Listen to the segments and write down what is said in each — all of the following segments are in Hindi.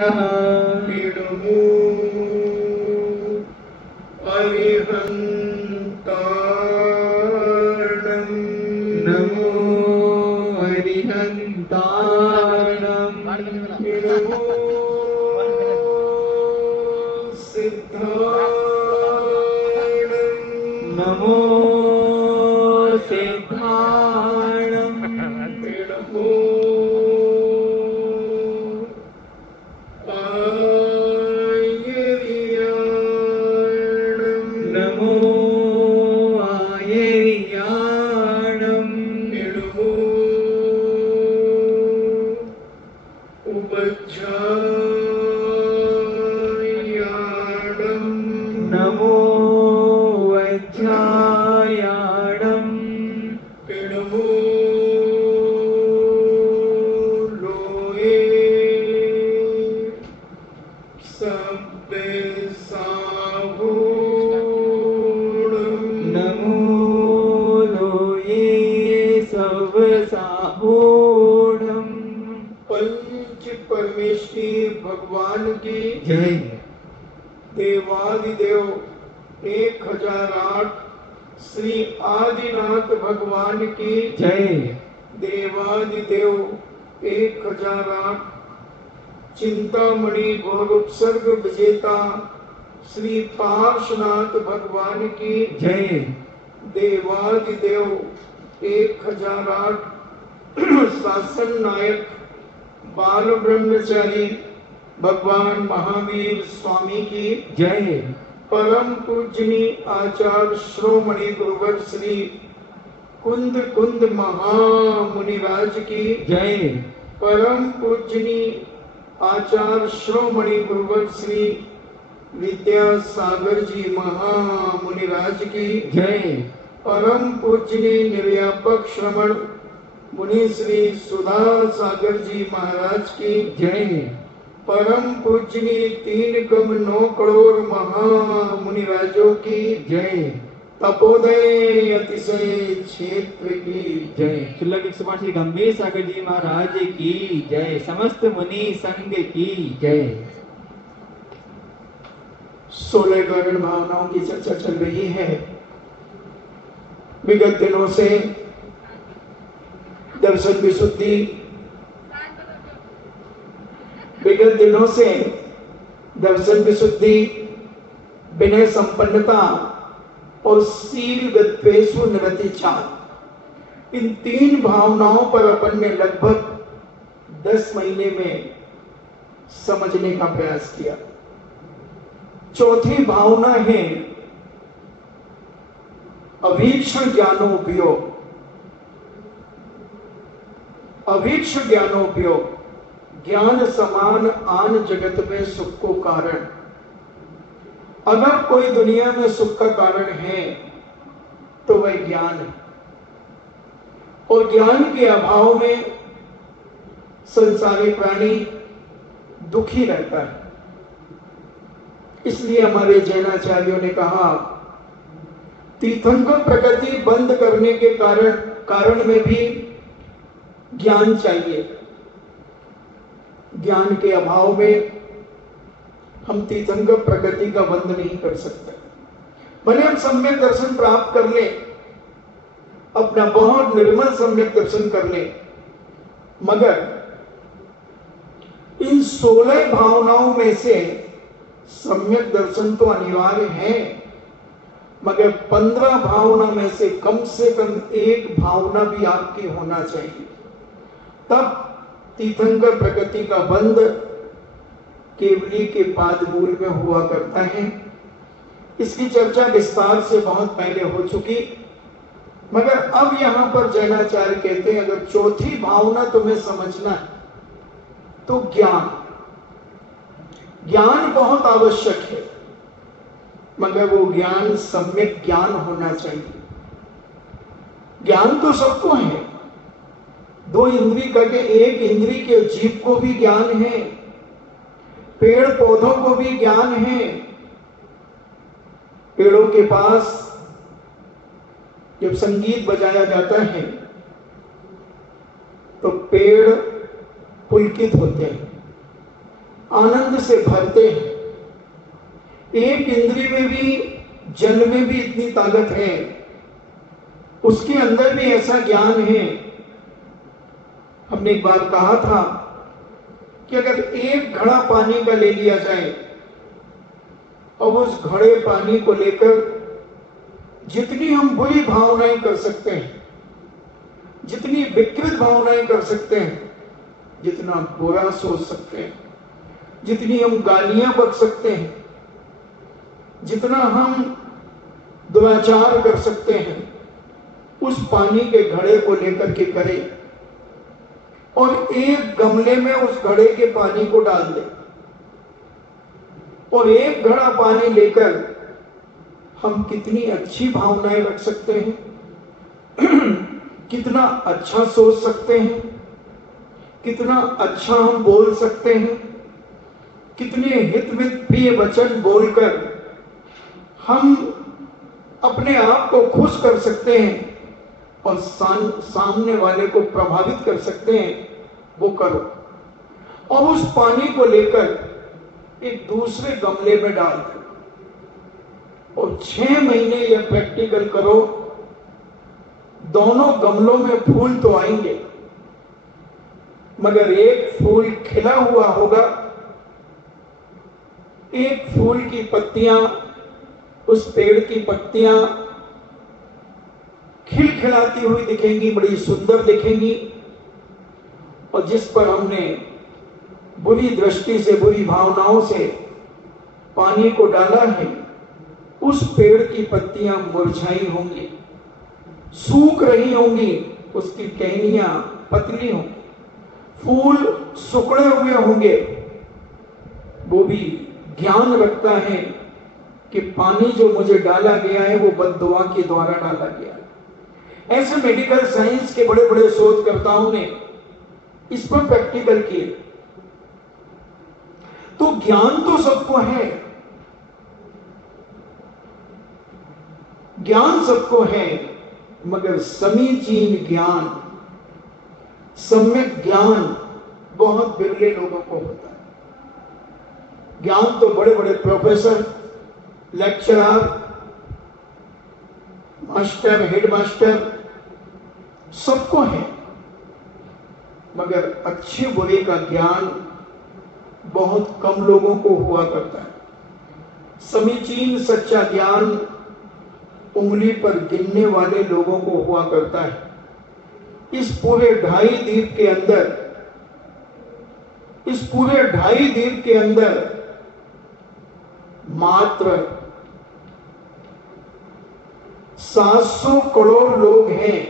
नमो अरिहन्ताणं नमो अरिहन्ताणं नमो सिद्धाणं नमो सिद्धाणं नमो आयर्याणं नमो आयर्याणं नमो उपज्जायाणं नमो वज्रायाणं नमो लोये सब्बेसाहूणं नमो लोये सर्वसाहूणं पंच परमेश्वरी भगवान की जय। देवादिदेव 1008 श्री आदिनाथ भगवान की जय। देवादिदेव 1008 चिंतामणि घोर उपसर्ग विजेता श्री पार्श्वनाथ भगवान की जय। देवादिदेव 1008 शासन नायक बाल ब्रह्मचारी भगवान महावीर स्वामी की जय। परम पूजनी आचार्य श्रोमणि गुरुवर श्री कुंद कुंद महामुनिराज की जय। परम पूजनी आचार्य श्रोमणि गुरुवर श्री विद्यासागर जी महामुनिराज की जय। परम पूजनी निर्व्यापक श्रवण मुनि श्री सुधा सागर जी महाराज की जय। परम पूजनी 3,9 करोड़ महामुनिराजों की जय। तपोदय अतिशय क्षेत्र की जय। शुल्लक 105 श्री गंभीर सागर जी महाराज की जय। समस्त मुनि संघ की जय। 16 गौण भावनाओं की चर्चा चल रही है। विगत दिनों से दर्शन विशुद्धि, विगत दिनों से दर्शन विशुद्धि, विनय संपन्नता और शीलगत्वेषु निरतिचा, इन 3 भावनाओं पर अपन ने लगभग 10 महीने में समझने का प्रयास किया। चौथी भावना है अभीक्ष्ण ज्ञानोपयोग। अभीक्ष्ण ज्ञानोपयोग, ज्ञान समान आन जगत में सुख को कारण। अगर कोई दुनिया में सुख का कारण है तो वह ज्ञान है, और ज्ञान के अभाव में संसारी प्राणी दुखी रहता है। इसलिए हमारे जैनाचार्यों ने कहा, तीर्थंकर प्रकृति बंद करने के कारण में भी ज्ञान चाहिए। ज्ञान के अभाव में हम तीर्थंकर प्रकृति का बंद नहीं कर सकते। भले हम सम्यक दर्शन प्राप्त कर ले, अपना बहुत निर्मल सम्यक दर्शन कर ले, मगर इन 16 भावनाओं में से सम्यक दर्शन तो अनिवार्य है, मगर 15 भावना में से कम एक भावना भी आपकी होना चाहिए। तब तीर्थंकर प्रकृति का बंध केवली के पादमूल में हुआ करता है। इसकी चर्चा विस्तार से बहुत पहले हो चुकी, मगर अब यहां पर जैनाचार्य कहते हैं, अगर चौथी भावना तुम्हें समझना है तो ज्ञान बहुत आवश्यक है, मगर वो ज्ञान सम्यक ज्ञान होना चाहिए। ज्ञान तो सबको है, 2 इंद्री करके 1 इंद्री के जीव को भी ज्ञान है, पेड़ पौधों को भी ज्ञान है। पेड़ों के पास जब संगीत बजाया जाता है तो पेड़ पुलकित होते हैं, आनंद से भरते हैं। एक इंद्रिय में भी, जल में भी इतनी ताकत है, उसके अंदर भी ऐसा ज्ञान है। हमने एक बार कहा था कि अगर एक घड़ा पानी का ले लिया जाए और उस घड़े पानी को लेकर जितनी हम बुरी भावनाएं कर सकते हैं, जितनी विकृत भावनाएं कर सकते हैं, जितना बुरा सोच सकते हैं, जितनी हम गालियां बक सकते हैं, जितना हम दुराचार कर सकते हैं, उस पानी के घड़े को लेकर के करें और एक गमले में उस घड़े के पानी को डाल दें और एक घड़ा पानी लेकर हम कितनी अच्छी भावनाएं रख सकते हैं, कितना अच्छा सोच सकते हैं, कितना अच्छा हम बोल सकते हैं, कितने हित में प्रिय वचन बोलकर हम अपने आप को खुश कर सकते हैं और सामने वाले को प्रभावित कर सकते हैं, वो करो। और उस पानी को लेकर एक दूसरे गमले में डाल दो और 6 महीने यह प्रैक्टिकल करो। दोनों गमलों में फूल तो आएंगे, मगर एक फूल खिला हुआ होगा, एक फूल की पत्तियां, उस पेड़ की पत्तियां खिलखिलाती हुई दिखेंगी, बड़ी सुंदर दिखेंगी, और जिस पर हमने बुरी दृष्टि से, बुरी भावनाओं से पानी को डाला है, उस पेड़ की पत्तियां मुरझाई होंगी, सूख रही होंगी, उसकी टहनियां पतली होंगी, फूल सुकड़े हुए होंगे। वो भी ज्ञान रखता है कि पानी जो मुझे डाला गया है वो बद्दुआ के द्वारा डाला गया है। ऐसे मेडिकल साइंस के बड़े बड़े शोधकर्ताओं ने इस पर प्रैक्टिकल किए। तो ज्ञान तो सबको है, ज्ञान सबको है, मगर समीचीन ज्ञान, सम्यक ज्ञान बहुत बिरले लोगों को होता है। ज्ञान तो बड़े बड़े प्रोफेसर, लेक्चरर, मास्टर, हेडमास्टर सबको है, मगर अच्छे बुरे का ज्ञान बहुत कम लोगों को हुआ करता है। समीचीन सच्चा ज्ञान उंगली पर गिनने वाले लोगों को हुआ करता है। इस पूरे 2.5 द्वीप के अंदर, इस पूरे 2.5 द्वीप के अंदर मात्र 700 करोड़ लोग हैं,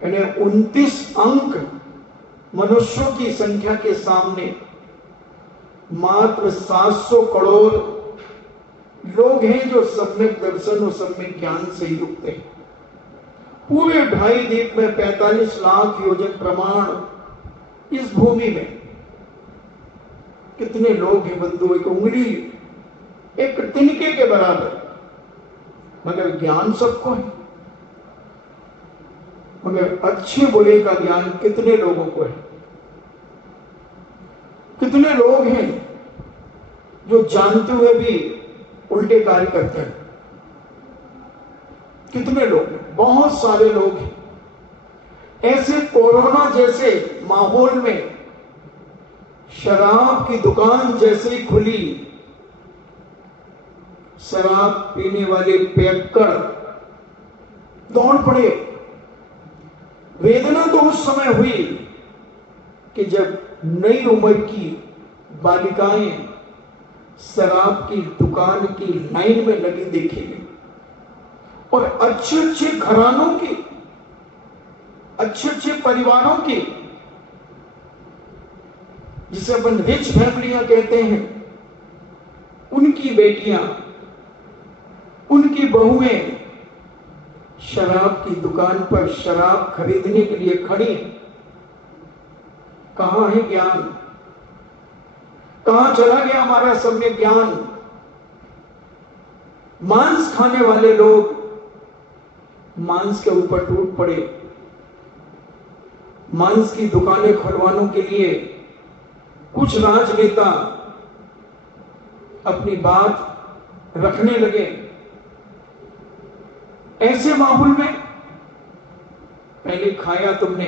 यानी 29 अंक मनुष्यों की संख्या के सामने मात्र 700 करोड़ लोग हैं जो सम्यक दर्शन और सम्यक ज्ञान से युक्त हैं। पूरे 2.5 द्वीप में 45 लाख योजन प्रमाण इस भूमि में कितने लोग हैं बंधु? एक उंगली, एक तिनके के बराबर, मगर ज्ञान सबको है। मगर अच्छे बुरे का ज्ञान कितने लोगों को है? कितने लोग हैं जो जानते हुए भी उल्टे कार्य करते हैं? कितने लोग हैं? बहुत सारे लोग हैं। ऐसे कोरोना जैसे माहौल में शराब की दुकान जैसे ही खुली, शराब पीने वाले पियक्कड़ दौड़ पड़े। वेदना तो उस समय हुई कि जब नई उम्र की बालिकाएं शराब की दुकान की लाइन में लगी देखी गई, और अच्छे अच्छे घरानों की, अच्छे अच्छे परिवारों की, जिसे अपन रिच फैमिलियां कहते हैं, उनकी बेटियां, उनकी बहुएं शराब की दुकान पर शराब खरीदने के लिए खड़ी। कहां है ज्ञान? कहां चला गया हमारा सम्यक ज्ञान? मांस खाने वाले लोग मांस के ऊपर टूट पड़े। मांस की दुकानें खुलवाने के लिए कुछ राजनेता अपनी बात रखने लगे। ऐसे माहौल में पहले खाया तुमने,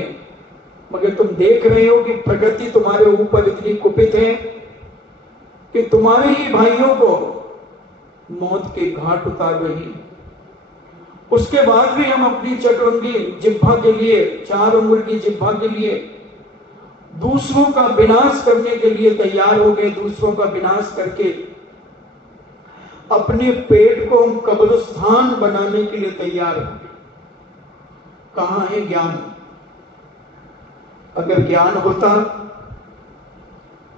मगर तुम देख रहे हो कि प्रकृति तुम्हारे ऊपर इतनी कुपित है कि तुम्हारे ही भाइयों को मौत के घाट उतार रही है। उसके बाद भी हम अपनी चतुरंगी जिह्वा के लिए, 4 उंगल की जिह्वा के लिए दूसरों का विनाश करने के लिए तैयार हो गए। दूसरों का विनाश करके अपने पेट को हम कब्रिस्तान बनाने के लिए तैयार हो गए। कहां है ज्ञान? अगर ज्ञान होता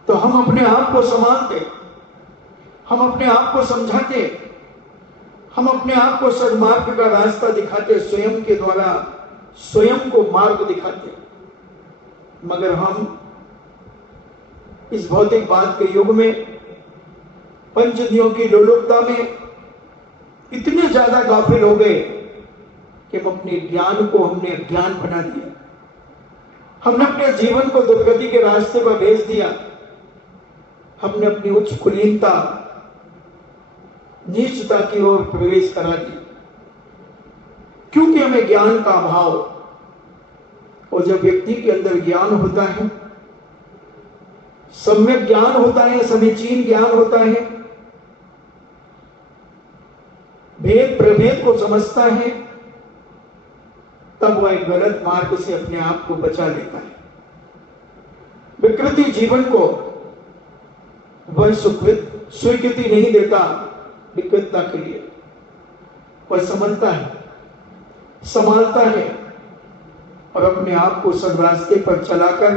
तो हम अपने आप को संभालते, हम अपने आप को समझाते, हम अपने आप को सन्मार्ग का रास्ता दिखाते, स्वयं के द्वारा स्वयं को मार्ग दिखाते। मगर हम इस भौतिकवाद के युग में, पंचदियों की लोलुपता में इतने ज्यादा गाफिल हो गए कि हम अपने ज्ञान को हमने अज्ञान बना दिया। हमने अपने जीवन को दुर्गति के रास्ते पर भेज दिया। हमने अपनी उच्च कुलीनता, नीचता की ओर प्रवेश करा दी, क्योंकि हमें ज्ञान का अभाव। और जब व्यक्ति के अंदर ज्ञान होता है, सम्यक ज्ञान होता है, समीचीन ज्ञान होता है, भेद प्रभेद को समझता है, तब वह एक गलत मार्ग से अपने आप को बचा लेता है। विकृति जीवन को वह स्वीकृति नहीं देता विकृतता के लिए। वह समझता है, संभालता है और अपने आप को सद्रास्ते पर चलाकर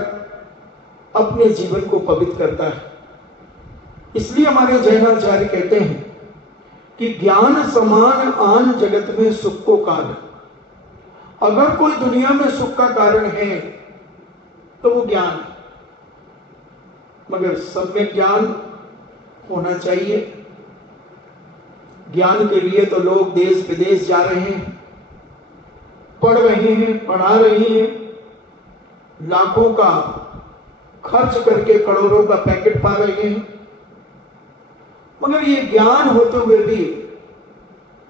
अपने जीवन को पवित्र करता है। इसलिए हमारे जैनाचार्य कहते हैं कि ज्ञान समान आन जगत में सुख को कारण। अगर कोई दुनिया में सुख का कारण है तो वो ज्ञान है, मगर सम्यक ज्ञान होना चाहिए। ज्ञान के लिए तो लोग देश विदेश जा रहे हैं, पढ़ रहे हैं, पढ़ा रहे हैं, लाखों का खर्च करके करोड़ों का पैकेट पा रहे हैं, मगर ये ज्ञान होते हुए भी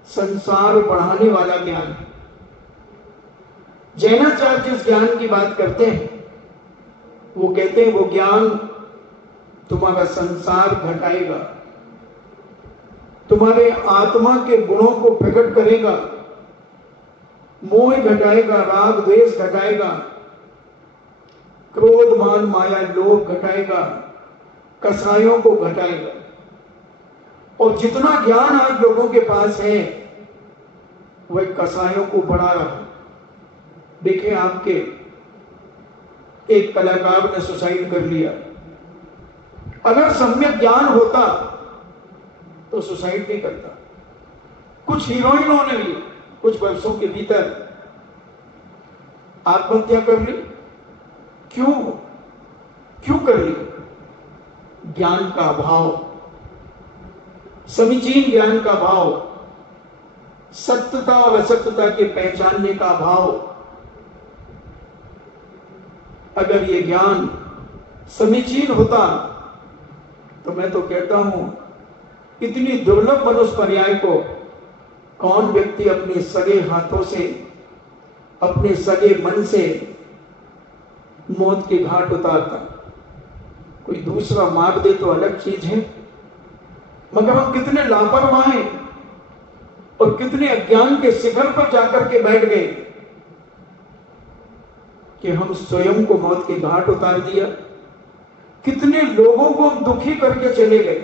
संसार बढ़ाने वाला ज्ञान है। जैनाचार्य जिस ज्ञान की बात करते हैं, वो कहते हैं वो ज्ञान तुम्हारा संसार घटाएगा, तुम्हारे आत्मा के गुणों को प्रकट करेगा, मोह घटाएगा, राग द्वेष घटाएगा, क्रोध मान माया लोभ घटाएगा, कसायों को घटाएगा। और जितना ज्ञान आज लोगों के पास है वह कसायों को बढ़ा रहा है। देखिए, आपके एक कलाकार ने सुसाइड कर लिया। अगर सम्यक ज्ञान होता तो सुसाइड नहीं करता। कुछ हीरोइनों ने भी कुछ वर्षों के भीतर आत्महत्या कर ली। क्यों कर ली? ज्ञान का अभाव, समीचीन ज्ञान का अभाव, सत्यता और असत्यता के पहचानने का अभाव। अगर ये ज्ञान समीचीन होता तो मैं तो कहता हूं इतनी दुर्लभ मनुष्य पर्याय को कौन व्यक्ति अपने सगे हाथों से, अपने सगे मन से मौत के घाट उतारता। कोई दूसरा मार दे तो अलग चीज है, मगर हम कितने लापरवाह हैं और कितने अज्ञान के शिखर पर जाकर के बैठ गए कि हम स्वयं को मौत के घाट उतार दिया। कितने लोगों को हम दुखी करके चले गए,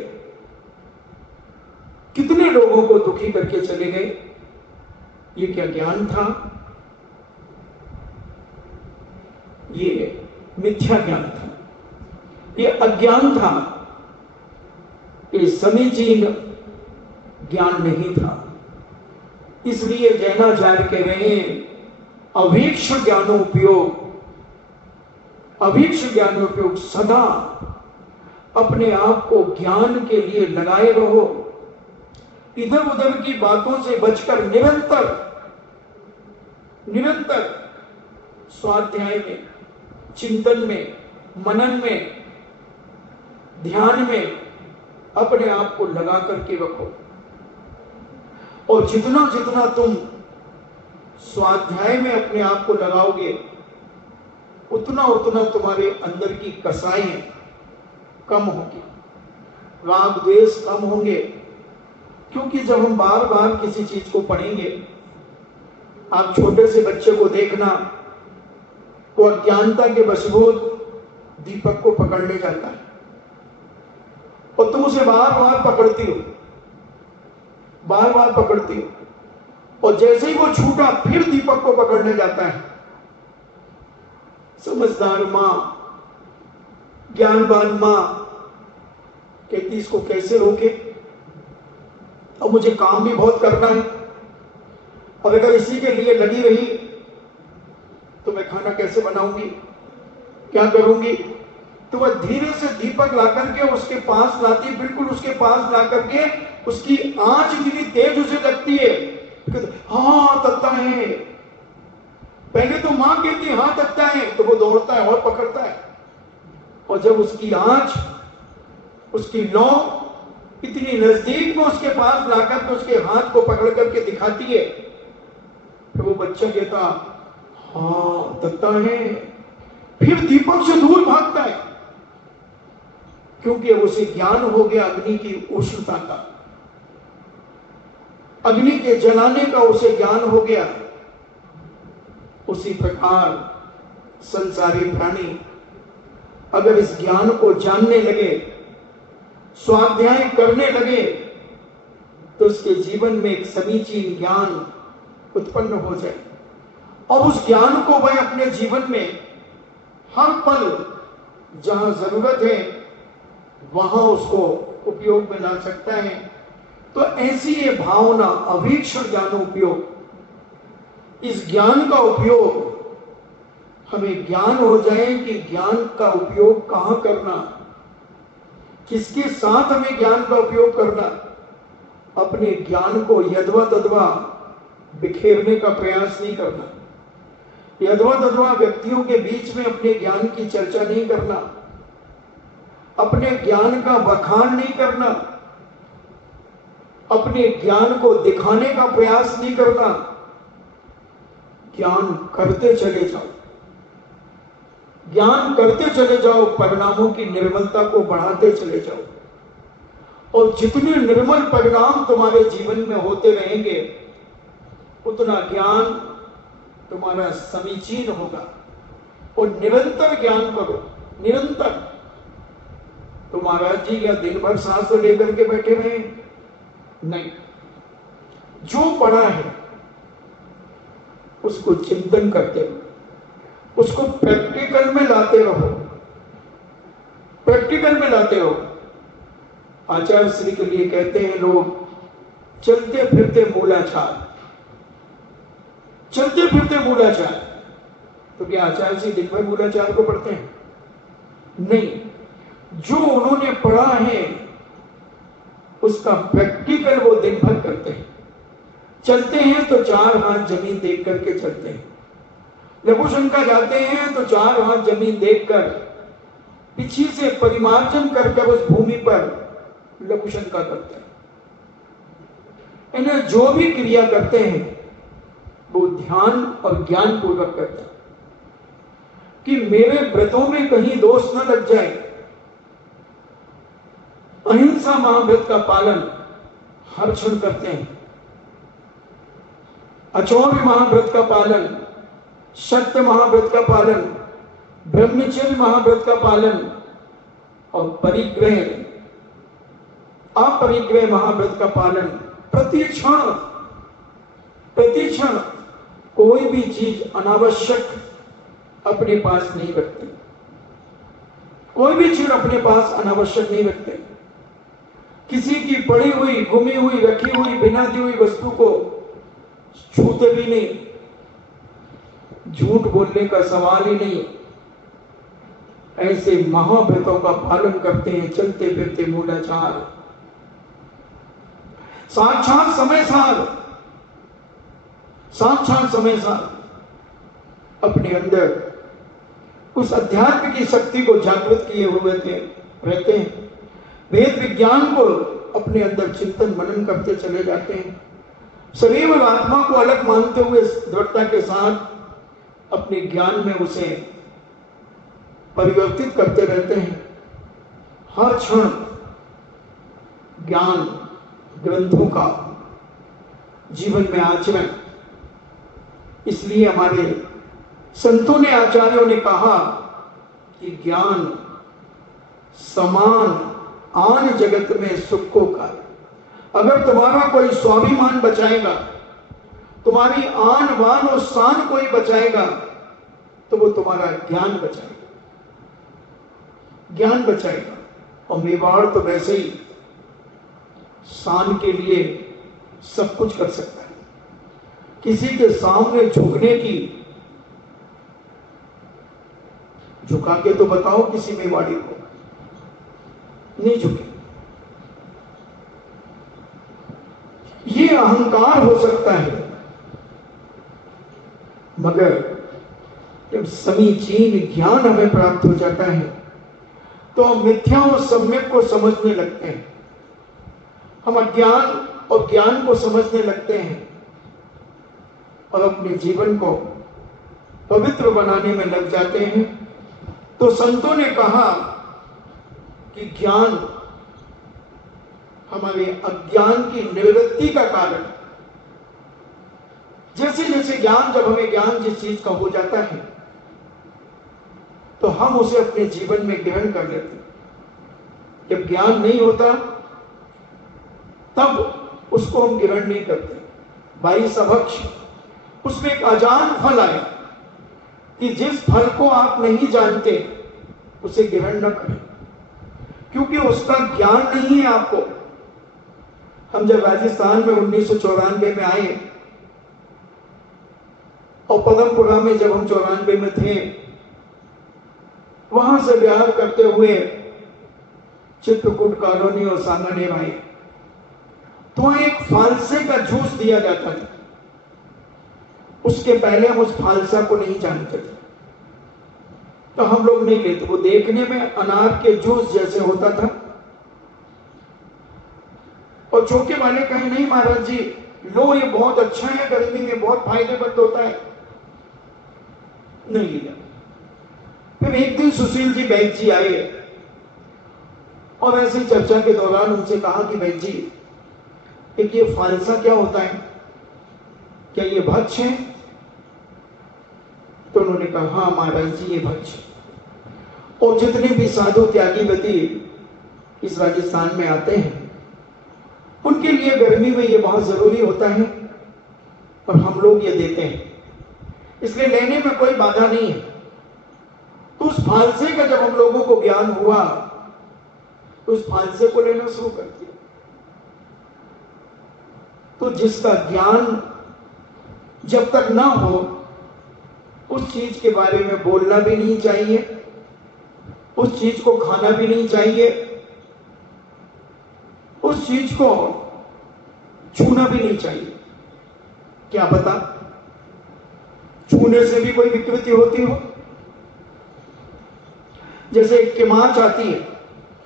कितने लोगों को दुखी करके चले गए। ये क्या ज्ञान था? ये मिथ्या ज्ञान था, ये अज्ञान था, ये समीचीन ज्ञान नहीं था। इसलिए जैनाचार्य कह रहे हैं अभीक्ष ज्ञानोपयोग, अभीक्ष ज्ञानोपयोग। सदा अपने आप को ज्ञान के लिए लगाए रहो। इधर उधर की बातों से बचकर निरंतर स्वाध्याय में, चिंतन में, मनन में ध्यान में अपने आप को लगा करके रखो, और जितना जितना तुम स्वाध्याय में अपने आप को लगाओगे, उतना उतना तुम्हारे अंदर की कसाइयां कम होगी, राग द्वेष कम होंगे। क्योंकि जब हम बार बार किसी चीज को पढ़ेंगे, आप छोटे से बच्चे को देखना, वो अज्ञानता के वशीभूत दीपक को पकड़ने जाता है और तुम उसे बार बार पकड़ती हो, बार बार पकड़ती हो, और जैसे ही वो छूटा फिर दीपक को पकड़ने जाता है। समझदार मां, ज्ञानवान मां कहती इसको कैसे रोके, अब मुझे काम भी बहुत करना है, और अगर इसी के लिए लगी रही तो मैं खाना कैसे बनाऊंगी, क्या करूंगी। तो वह धीरे से दीपक ला करके उसके पास लाती, बिल्कुल उसके पास ला करके उसकी आंच इतनी तेज उसे लगती है, हाँ तत्ता है। पहले तो मां कहती है हाँ तत्ता है, तो वो दौड़ता है और पकड़ता है, और जब उसकी आंच, उसकी लौ इतनी नजदीक में उसके पास लाकर के उसके हाथ को पकड़ करके दिखाती है, तो वो बच्चा कहता हाँ तत्ता है, फिर दीपक से दूर भागता है, क्योंकि अब उसे ज्ञान हो गया अग्नि की उष्णता का, अग्नि के जलाने का उसे ज्ञान हो गया। उसी प्रकार संसारी प्राणी अगर इस ज्ञान को जानने लगे, स्वाध्याय करने लगे, तो उसके जीवन में एक समीचीन ज्ञान उत्पन्न हो जाए, और उस ज्ञान को वह अपने जीवन में हर पल जहां जरूरत है वहां उसको उपयोग में ला सकता है। तो ऐसी ये भावना, अभीक्षण ज्ञानोपयोग, इस ज्ञान का उपयोग हमें ज्ञान हो जाए कि ज्ञान का उपयोग कहां करना, किसके साथ हमें ज्ञान का उपयोग करना। अपने ज्ञान को यदवा तदवा बिखेरने का प्रयास नहीं करना, यदवा तदवा व्यक्तियों के बीच में अपने ज्ञान की चर्चा नहीं करना, अपने ज्ञान का बखान नहीं करना, अपने ज्ञान को दिखाने का प्रयास नहीं करना। ज्ञान करते चले जाओ, ज्ञान करते चले जाओ, परिणामों की निर्मलता को बढ़ाते चले जाओ, और जितने निर्मल परिणाम तुम्हारे जीवन में होते रहेंगे, उतना ज्ञान तुम्हारा समीचीन होगा। और निरंतर ज्ञान करो, निरंतर। तो महाराज जी क्या दिन भर सांस लेकर के बैठे रहे? नहीं, जो पढ़ा है उसको चिंतन करते रहो, उसको प्रैक्टिकल में लाते रहो, प्रैक्टिकल में लाते रहो। आचार्य श्री के लिए कहते हैं लोग, चलते फिरते मूलाचार, चलते फिरते मूलाचार। तो क्या आचार्य जी दिन भर मूलाचार को पढ़ते हैं? नहीं, जो उन्होंने पढ़ा है उसका प्रैक्टिकल वो दिन भर करते हैं। चलते हैं तो चार हाथ जमीन देख करके चलते हैं, लघुशंका जाते हैं तो चार हाथ जमीन देखकर पीछे से परिमार्जन करके उस भूमि पर लघुशंका करते हैं। इन्हें जो भी क्रिया करते हैं वो ध्यान और ज्ञान पूर्वक करते हैं कि मेरे व्रतों में कहीं दोष न लग जाए। अहिंसा महाव्रत का पालन हर क्षण करते हैं, अचौर्य महाव्रत का पालन, सत्य महाव्रत का पालन, ब्रह्मचर्य महाव्रत का पालन, और परिग्रह अपरिग्रह महाव्रत का पालन। प्रति क्षण कोई भी चीज अनावश्यक अपने पास नहीं रखते, कोई भी चीज अपने पास अनावश्यक नहीं रखते। किसी की पड़ी हुई, गुमी हुई, रखी हुई, बिना दी हुई वस्तु को छूते भी नहीं, झूठ बोलने का सवाल ही नहीं। ऐसे महाव्रतों का पालन करते हैं, चलते फिरते मूलाचार, साक्षात समय सार, साक्षात समय सार अपने अंदर उस अध्यात्म की शक्ति को जागृत किए हुए रहते हैं। वेद विज्ञान को अपने अंदर चिंतन मनन करते चले जाते हैं। सदैव आत्मा को अलग मानते हुए दृढ़ता के साथ अपने ज्ञान में उसे परिवर्तित करते रहते हैं। हर क्षण ज्ञान ग्रंथों का जीवन में आचरण। इसलिए हमारे संतों ने, आचार्यों ने कहा कि ज्ञान समान आन जगत में सुख को कार्य। अगर तुम्हारा कोई स्वाभिमान बचाएगा, तुम्हारी आन वान और शान कोई बचाएगा, तो वो तुम्हारा ज्ञान बचाएगा, ज्ञान बचाएगा। और मेवाड़ तो वैसे ही शान के लिए सब कुछ कर सकता है। किसी के सामने झुकने की, झुका के तो बताओ किसी मेवाड़ी को, नहीं झुके। ये अहंकार हो सकता है, मगर जब समीचीन ज्ञान हमें प्राप्त हो जाता है तो हम मिथ्या और सम्यक को समझने लगते हैं। हम अज्ञान और ज्ञान को समझने लगते हैं और अपने जीवन को पवित्र बनाने में लग जाते हैं। तो संतों ने कहा कि ज्ञान हमारे अज्ञान की निवृत्ति का कारण। जैसे जैसे ज्ञान, जब हमें ज्ञान जिस चीज का हो जाता है तो हम उसे अपने जीवन में ग्रहण कर लेते हैं। जब ज्ञान नहीं होता तब उसको हम ग्रहण नहीं करते। भाई सबक्ष उसमें एक अजान फल आए कि जिस फल को आप नहीं जानते उसे ग्रहण न करें, क्योंकि उसका ज्ञान नहीं है आपको। हम जब राजस्थान में 1994 में आए और पदमपुरा में जब हम 94 में थे, वहां से बिहार करते हुए चित्रकूट कॉलोनी और सांगानेर आए, तो वहां एक फालसे का जूस दिया जाता था। उसके पहले हम उस फालसा को नहीं जानते थे, तो हम लोग नहीं लेते। वो देखने में अनार के जूस जैसे होता था और चौके वाले कहे नहीं महाराज जी लो, ये बहुत अच्छा है, गर्मी में बहुत फायदेमंद होता है। नहीं लिया। फिर एक दिन सुशील जी बैद जी आए और ऐसी चर्चा के दौरान उनसे कहा कि बैद जी, एक ये फालसा क्या होता है, क्या ये भक्ष है? तो उन्होंने कहा हाँ महाराज जी ये भक्ष। और जितने भी साधु त्यागी व्यक्ति इस राजस्थान में आते हैं उनके लिए गर्मी में ये बहुत जरूरी होता है और हम लोग ये देते हैं, इसलिए लेने में कोई बाधा नहीं है। तो उस फालसे का जब हम लोगों को ज्ञान हुआ तो उस फालसे को लेना शुरू कर दिया। तो जिसका ज्ञान जब तक ना हो उस चीज के बारे में बोलना भी नहीं चाहिए, उस चीज को खाना भी नहीं चाहिए, उस चीज को छूना भी नहीं चाहिए। क्या पता छूने से भी कोई विकृति होती हो। जैसे किमाच आती है,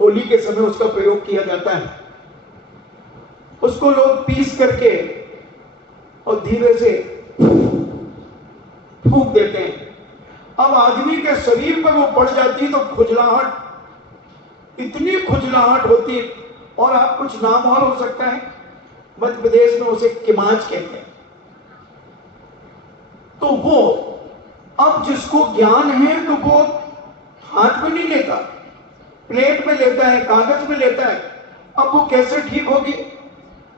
होली के समय उसका प्रयोग किया जाता है। उसको लोग पीस करके और धीरे से फूंक देते हैं। अब आदमी के शरीर पर वो पड़ जाती है तो खुजलाहट, इतनी खुजलाहट होती है। और आप कुछ नाम और हो सकता है, मध्य प्रदेश में उसे किमाच कहते हैं। तो वो अब जिसको ज्ञान है तो वो हाथ में नहीं लेता, प्लेट में लेता है, कागज में लेता है। अब वो कैसे ठीक होगी,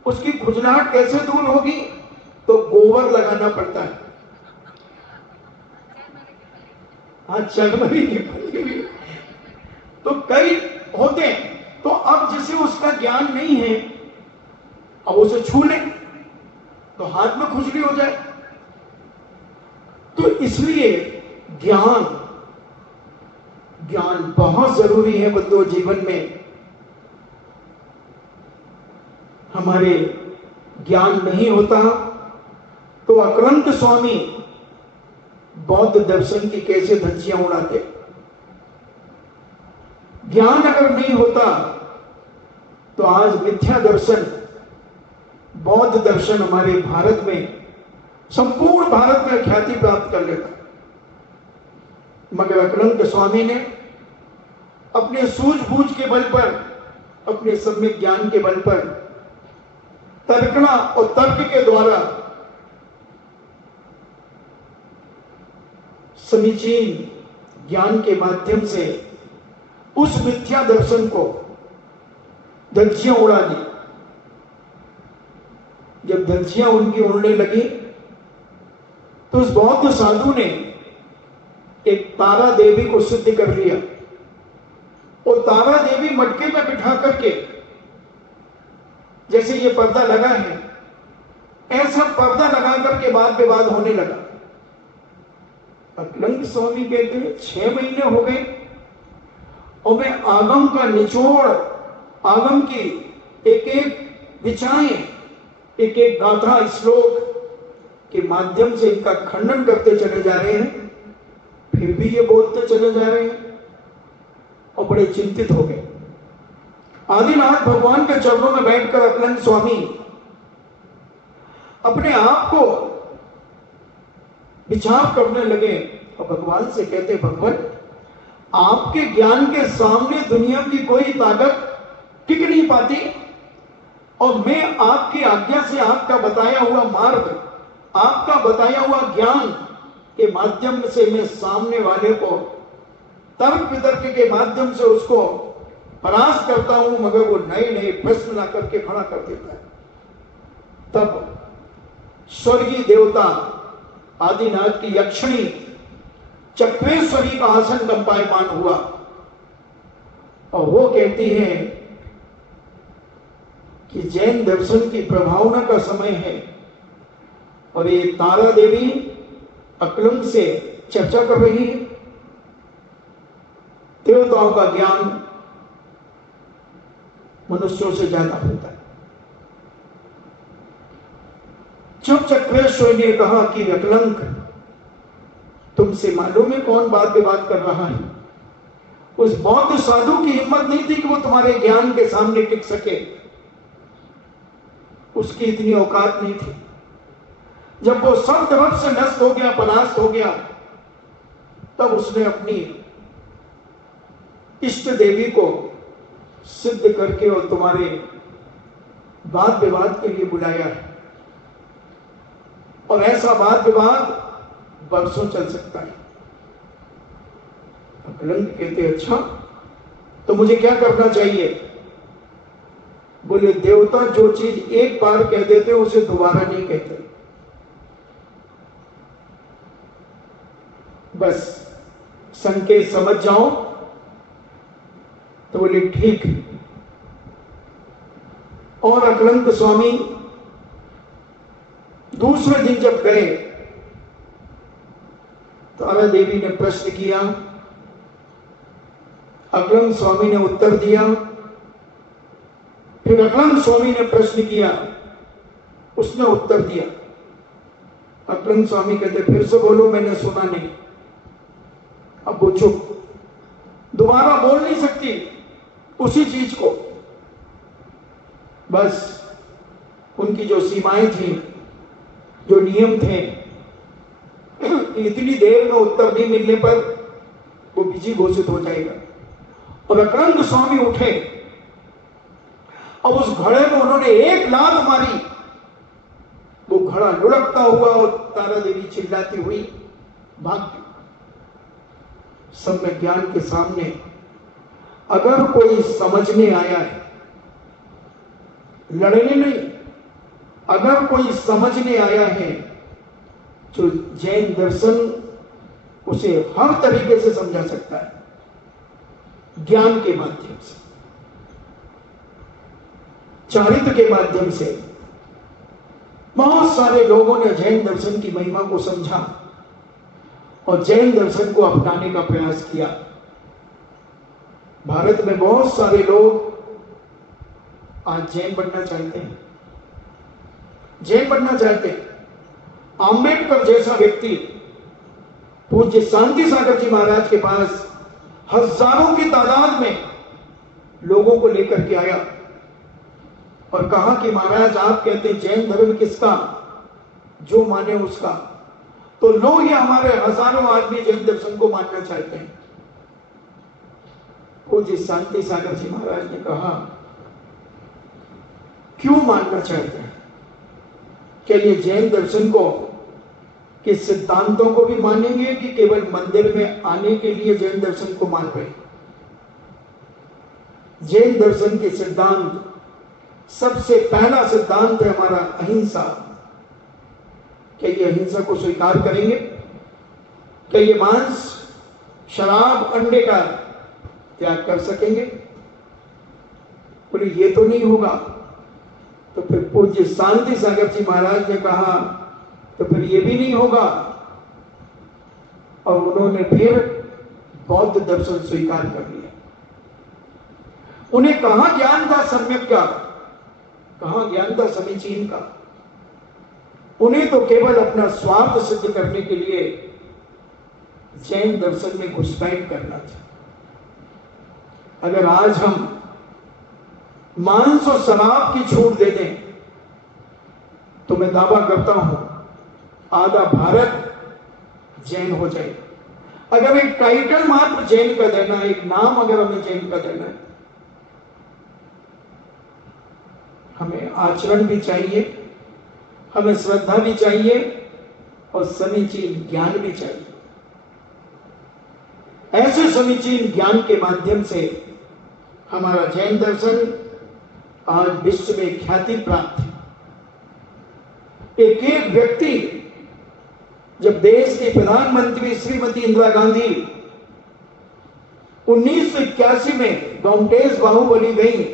उसकी खुजलाहट कैसे दूर होगी? तो गोबर लगाना पड़ता है। हाँ, चरमरी की फली भी तो कई होते हैं। तो अब जिसे उसका ज्ञान नहीं है, अब उसे छू ले तो हाथ में खुजली हो जाए। तो इसलिए ज्ञान बहुत जरूरी है बंधुओं जीवन में। हमारे ज्ञान नहीं होता तो अक्रांत स्वामी बौद्ध दर्शन की कैसे धज्जियां उड़ाते। ज्ञान अगर नहीं होता तो आज मिथ्या दर्शन, बौद्ध दर्शन हमारे भारत में, संपूर्ण भारत में ख्याति प्राप्त कर लेता। मगर अकलंक स्वामी ने अपने सूझबूझ के बल पर, अपने सम्यक ज्ञान के बल पर, तर्कना और तर्क के द्वारा समीचीन ज्ञान के माध्यम से उस मिथ्या दर्शन को धज्जियां उड़ा दी। जब धज्जियां उनकी उड़ने लगी तो उस बौद्ध साधु ने एक तारा देवी को सिद्ध कर लिया और तारा देवी मटके में बिठा करके, जैसे ये पर्दा लगा है, ऐसा पर्दा लगा करके वाद विवाद होने लगा। अकलंक स्वामी कहते 6 महीने हो गए और मैं आगम का निचोड़, आगम की एक एक विचारें, एक एक गाथा, श्लोक के माध्यम से इनका खंडन करते चले जा रहे हैं, फिर भी ये बोलते चले जा रहे हैं और बड़े चिंतित हो गए। आदिनाथ भगवान के चरणों में बैठकर अकलंक स्वामी अपने आप को विचार करने लगे और भगवान से कहते, भगवान आपके ज्ञान के सामने दुनिया की कोई ताकत टिक नहीं पाती और मैं आपकी आज्ञा से आपका बताया हुआ मार्ग, आपका बताया हुआ ज्ञान के माध्यम से मैं सामने वाले को तर्क वितर्क के माध्यम से उसको परास्त करता हूं, मगर वो नए नए प्रश्न ला करके खड़ा कर देता है। तब स्वर्गीय देवता आदिनाथ की यक्षिणी चक्रेश्वरी का आसन कंपायमान हुआ और वो कहती है कि जैन दर्शन की प्रभावना का समय है और ये तारा देवी अकलंक से चर्चा कर रही है। देवताओं का ज्ञान मनुष्यों से ज्यादा होता है। जब चक्रेश्वर ने कहा कि अकलंक तुमसे मालूम है कौन बात विवाद कर रहा है, उस बौद्ध साधु की हिम्मत नहीं थी कि वो तुम्हारे ज्ञान के सामने टिक सके, उसकी इतनी औकात नहीं थी। जब वो सब तरफ से नष्ट हो गया, परास्त हो गया, तब उसने अपनी इष्ट देवी को सिद्ध करके और तुम्हारे वाद विवाद के लिए बुलाया है। और ऐसा वाद विवाद वर्षों चल सकता है। अकलंक कहते, अच्छा तो मुझे क्या करना चाहिए? बोले, देवता जो चीज एक बार कह देते उसे दोबारा नहीं कहते, बस संकेत समझ जाओ। तो बोले ठीक। और अकलंक स्वामी दूसरे दिन जब गए, तारा देवी ने प्रश्न किया, अकलंक स्वामी ने उत्तर दिया, फिर अकलंक स्वामी ने प्रश्न किया, उसने उत्तर दिया। अकलंक स्वामी कहते, फिर से बोलो, मैंने सुना नहीं। अब वो चुप, दोबारा बोल नहीं सकती उसी चीज को। बस उनकी जो सीमाएं थी, जो नियम थे, इतनी देर में उत्तर नहीं मिलने पर वो बिजी घोषित हो जाएगा। और अकलंक स्वामी उठे, अब उस घड़े में उन्होंने एक लात मारी, वो घड़ा लुढ़कता हुआ और तारा देवी चिल्लाती हुई भाग गई। सम्यक ज्ञान के सामने अगर कोई समझने आया है, लड़ने नहीं, अगर कोई समझने आया है तो जैन दर्शन उसे हर तरीके से समझा सकता है। ज्ञान के माध्यम से, चारित्र के माध्यम से। बहुत सारे लोगों ने जैन दर्शन की महिमा को समझा और जैन दर्शन को अपनाने का प्रयास किया। भारत में बहुत सारे लोग आज जैन बनना चाहते हैं, जैन बनना चाहते हैं। आंबेडकर जैसा व्यक्ति पूज्य शांति सागर जी महाराज के पास हजारों की तादाद में लोगों को लेकर के आया और कहा कि महाराज आप कहते हैं जैन धर्म किसका, जो माने उसका। तो लोग या हमारे हजारों आदमी जैन दर्शन को मानना चाहते हैं। पूज्य शांति सागर जी महाराज ने कहा क्यों मानना चाहते हैं? क्या ये जैन दर्शन को के सिद्धांतों को भी मानेंगे कि केवल मंदिर में आने के लिए जैन दर्शन को मान रहे? जैन दर्शन के सिद्धांत, सबसे पहला सिद्धांत है हमारा अहिंसा। क्या ये अहिंसा को स्वीकार करेंगे? क्या ये मांस, शराब, अंडे का त्याग कर सकेंगे? बोले ये तो नहीं होगा। तो फिर पूज्य शांति सागर जी महाराज ने कहा तो फिर ये भी नहीं होगा। और उन्होंने फिर बौद्ध दर्शन स्वीकार कर लिया। उन्हें कहां ज्ञान था सम्यक का, कहां ज्ञान था समीचीन का। उन्हें तो केवल अपना स्वार्थ सिद्ध करने के लिए जैन दर्शन में घुसपैठ करना था। अगर आज हम मांस और शराब की छूट दे दें तो मैं दावा करता हूं आधा भारत जैन हो जाएगा। अगर एक टाइटल मात्र जैन का देना, एक नाम अगर हमें जैन का देना है, हमें आचरण भी चाहिए, हमें श्रद्धा भी चाहिए और समीचीन ज्ञान भी चाहिए। ऐसे समीचीन ज्ञान के माध्यम से हमारा जैन दर्शन आज विश्व में ख्याति प्राप्त है। एक एक व्यक्ति, जब देश की प्रधानमंत्री श्रीमती इंदिरा गांधी 1981 में गोमटेज बाहुबली गई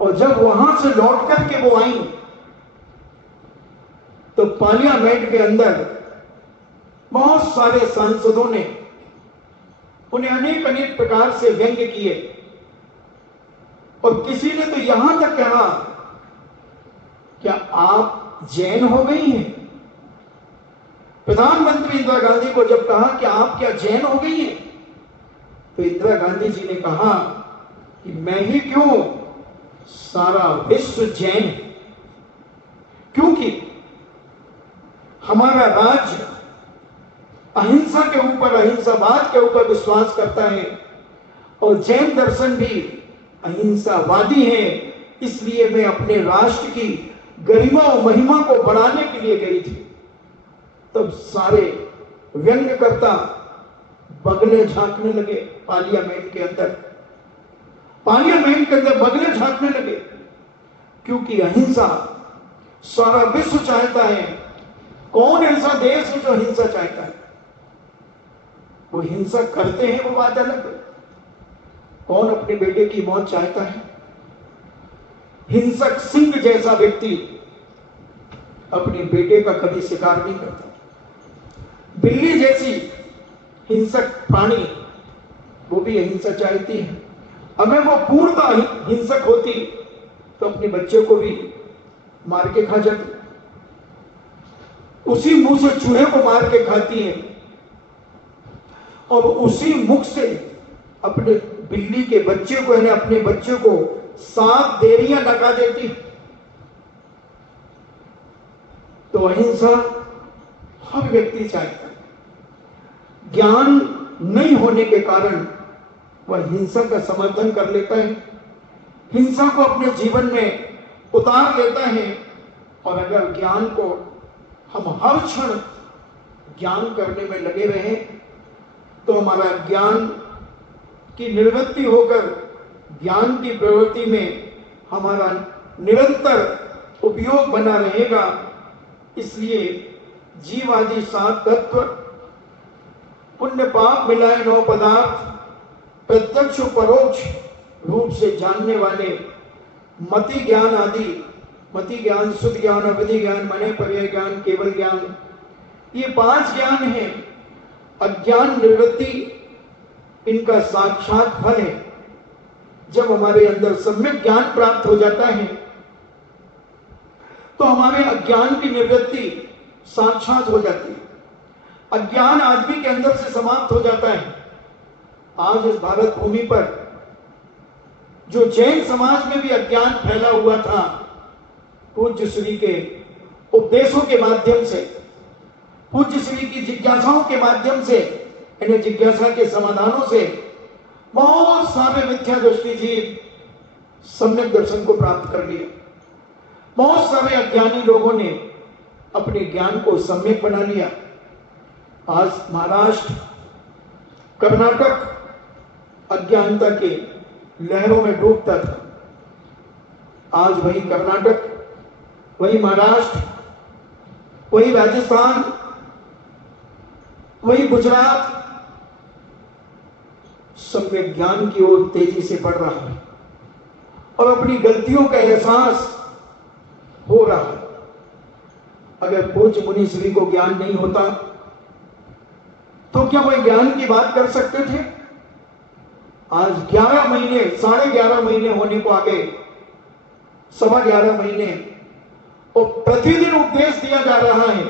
और जब वहां से लौट करके वो आई तो पार्लियामेंट के अंदर बहुत सारे सांसदों ने उन्हें अनेक अनेक प्रकार से व्यंग्य किए और किसी ने तो यहां तक कहा क्या आप जैन हो गई हैं? प्रधानमंत्री इंदिरा गांधी को जब कहा कि आप क्या जैन हो गई हैं, तो इंदिरा गांधी जी ने कहा कि मैं ही क्यों, सारा विश्व जैन है। क्योंकि हमारा राज्य अहिंसा के ऊपर, अहिंसावाद के ऊपर विश्वास करता है और जैन दर्शन भी अहिंसावादी है। इसलिए मैं अपने राष्ट्र की गरिमा और महिमा को बढ़ाने के लिए गई थी। तब सारे व्यंग्यकर्ता बगले झांकने लगे पार्लियामेंट के अंदर, बगले झांकने लगे, क्योंकि अहिंसा सारा विश्व चाहता है। कौन ऐसा देश है जो हिंसा चाहता है? वो हिंसा करते हैं, वो बात अलग है। कौन अपने बेटे की मौत चाहता है? हिंसक सिंह जैसा व्यक्ति अपने बेटे का कभी शिकार नहीं करता। बिल्ली जैसी हिंसक प्राणी, वो भी अहिंसा चाहती है। अगर वो पूर्णतः हिंसक होती तो अपने बच्चे को भी मार के खा जाती। उसी मुंह से चूहे को मार के खाती है और उसी मुख से अपने बिल्ली के बच्चे को, यानी अपने बच्चे को 7 देरियां लगा देती। तो अहिंसा हर व्यक्ति चाहता है। ज्ञान नहीं होने के कारण वह हिंसा का समर्थन कर लेता है, हिंसा को अपने जीवन में उतार लेता है। और अगर ज्ञान को हम हर क्षण ज्ञान करने में लगे रहे तो हमारा ज्ञान की निवृत्ति होकर ज्ञान की प्रवृत्ति में हमारा निरंतर उपयोग बना रहेगा। इसलिए जीवादि 7 तत्व, पुण्य पाप मिलाए 9 पदार्थ, प्रत्यक्ष परोक्ष रूप से जानने वाले मति ज्ञान आदि, मति ज्ञान, शुद्ध ज्ञान, अवधि ज्ञान, मने पर्याय ज्ञान, केवल ज्ञान, ये 5 ज्ञान हैं। अज्ञान निवृत्ति इनका साक्षात फल है। जब हमारे अंदर सम्यक ज्ञान प्राप्त हो जाता है तो हमारे अज्ञान की निवृत्ति साक्षात हो जाती है। अज्ञान आदमी के अंदर से समाप्त हो जाता है। आज इस भारत भूमि पर जो जैन समाज में भी अज्ञान फैला हुआ था, पूज्य श्री के उपदेशों के माध्यम से, पूज्य श्री की जिज्ञासाओं के माध्यम से, इन्हें जिज्ञासा के समाधानों से बहुत सारे मिथ्या दृष्टि जीव सम्यक दर्शन को प्राप्त कर लिया। बहुत सारे अज्ञानी लोगों ने अपने ज्ञान को सम्यक बना लिया। आज महाराष्ट्र, कर्नाटक अज्ञानता के लहरों में डूबता था। आज वही कर्नाटक, वही महाराष्ट्र, वही राजस्थान, वही गुजरात सम्यक ज्ञान की ओर तेजी से बढ़ रहा है और अपनी गलतियों का एहसास हो रहा है। अगर पूज्य मुनि श्री को ज्ञान नहीं होता तो क्या वह ज्ञान की बात कर सकते थे? आज 11 महीने, 11.5 महीने होने को आगे, 11.25 महीने और प्रतिदिन उपदेश दिया जा रहा है।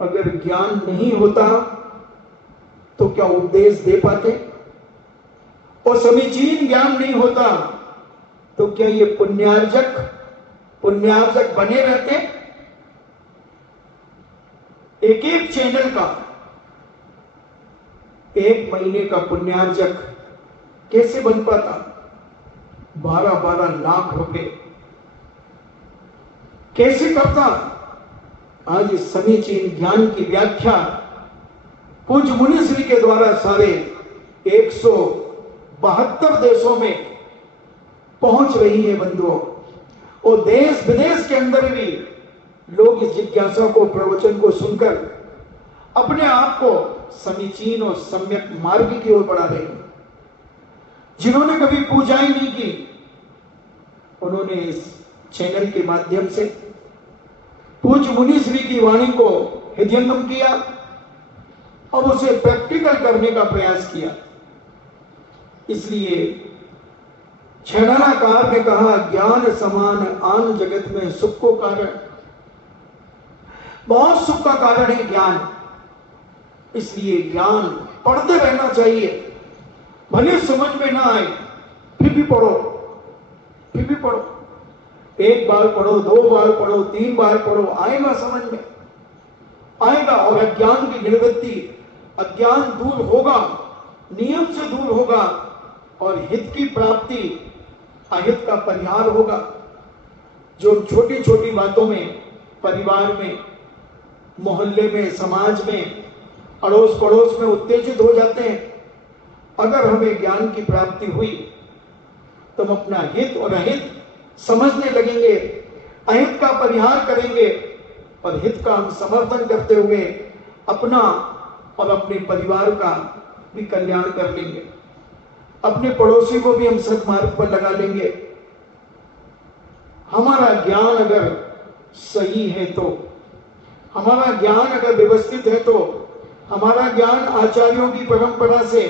अगर ज्ञान नहीं होता तो क्या उपदेश दे पाते? और समीचीन ज्ञान नहीं होता तो क्या ये पुण्यार्जक बने रहते? एक एक चैनल का 1 महीने का पुण्यार्जक कैसे बन पाता? 12-12 लाख रुपए कैसे करता? आज इस समीचीन ज्ञान की व्याख्या पूज्य मुनि श्री के द्वारा सारे 172 देशों में पहुंच रही है बंधुओं। और देश विदेश के अंदर भी लोग इस जिज्ञासा को, प्रवचन को सुनकर अपने आप को समीचीन और सम्यक मार्ग की ओर बढ़ा रहे हैं। जिन्होंने कभी पूजाएं नहीं की, उन्होंने इस चैनल के माध्यम से पूज्य मुनि श्री की वाणी को हृदयंगम किया और उसे प्रैक्टिकल करने का प्रयास किया। इसलिए छेड़ानाकार ने कहा, ज्ञान समान आन जगत में सुख को कारण। बहुत सुख का कारण है ज्ञान। इसलिए ज्ञान पढ़ते रहना चाहिए। भले समझ में ना आए फिर भी पढ़ो, फिर भी पढ़ो। 1 बार पढ़ो, 2 बार पढ़ो, 3 बार पढ़ो, आएगा समझ में, आएगा। और अज्ञान की निवृत्ति, अज्ञान दूर होगा, नियम से दूर होगा और हित की प्राप्ति, अहित का परिहार होगा। जो छोटी छोटी बातों में, परिवार में, मोहल्ले में, समाज में, अड़ोस पड़ोस में उत्तेजित हो जाते हैं, अगर हमें ज्ञान की प्राप्ति हुई तो हम अपना हित और अहित समझने लगेंगे, अहित का परिहार करेंगे और हित का हम समर्थन करते हुए अपना और अपने परिवार का भी कल्याण कर लेंगे। अपने पड़ोसी को भी हम सद्मार्ग पर लगा लेंगे। हमारा ज्ञान अगर सही है तो, हमारा ज्ञान अगर व्यवस्थित है तो, हमारा ज्ञान आचार्यों की परंपरा से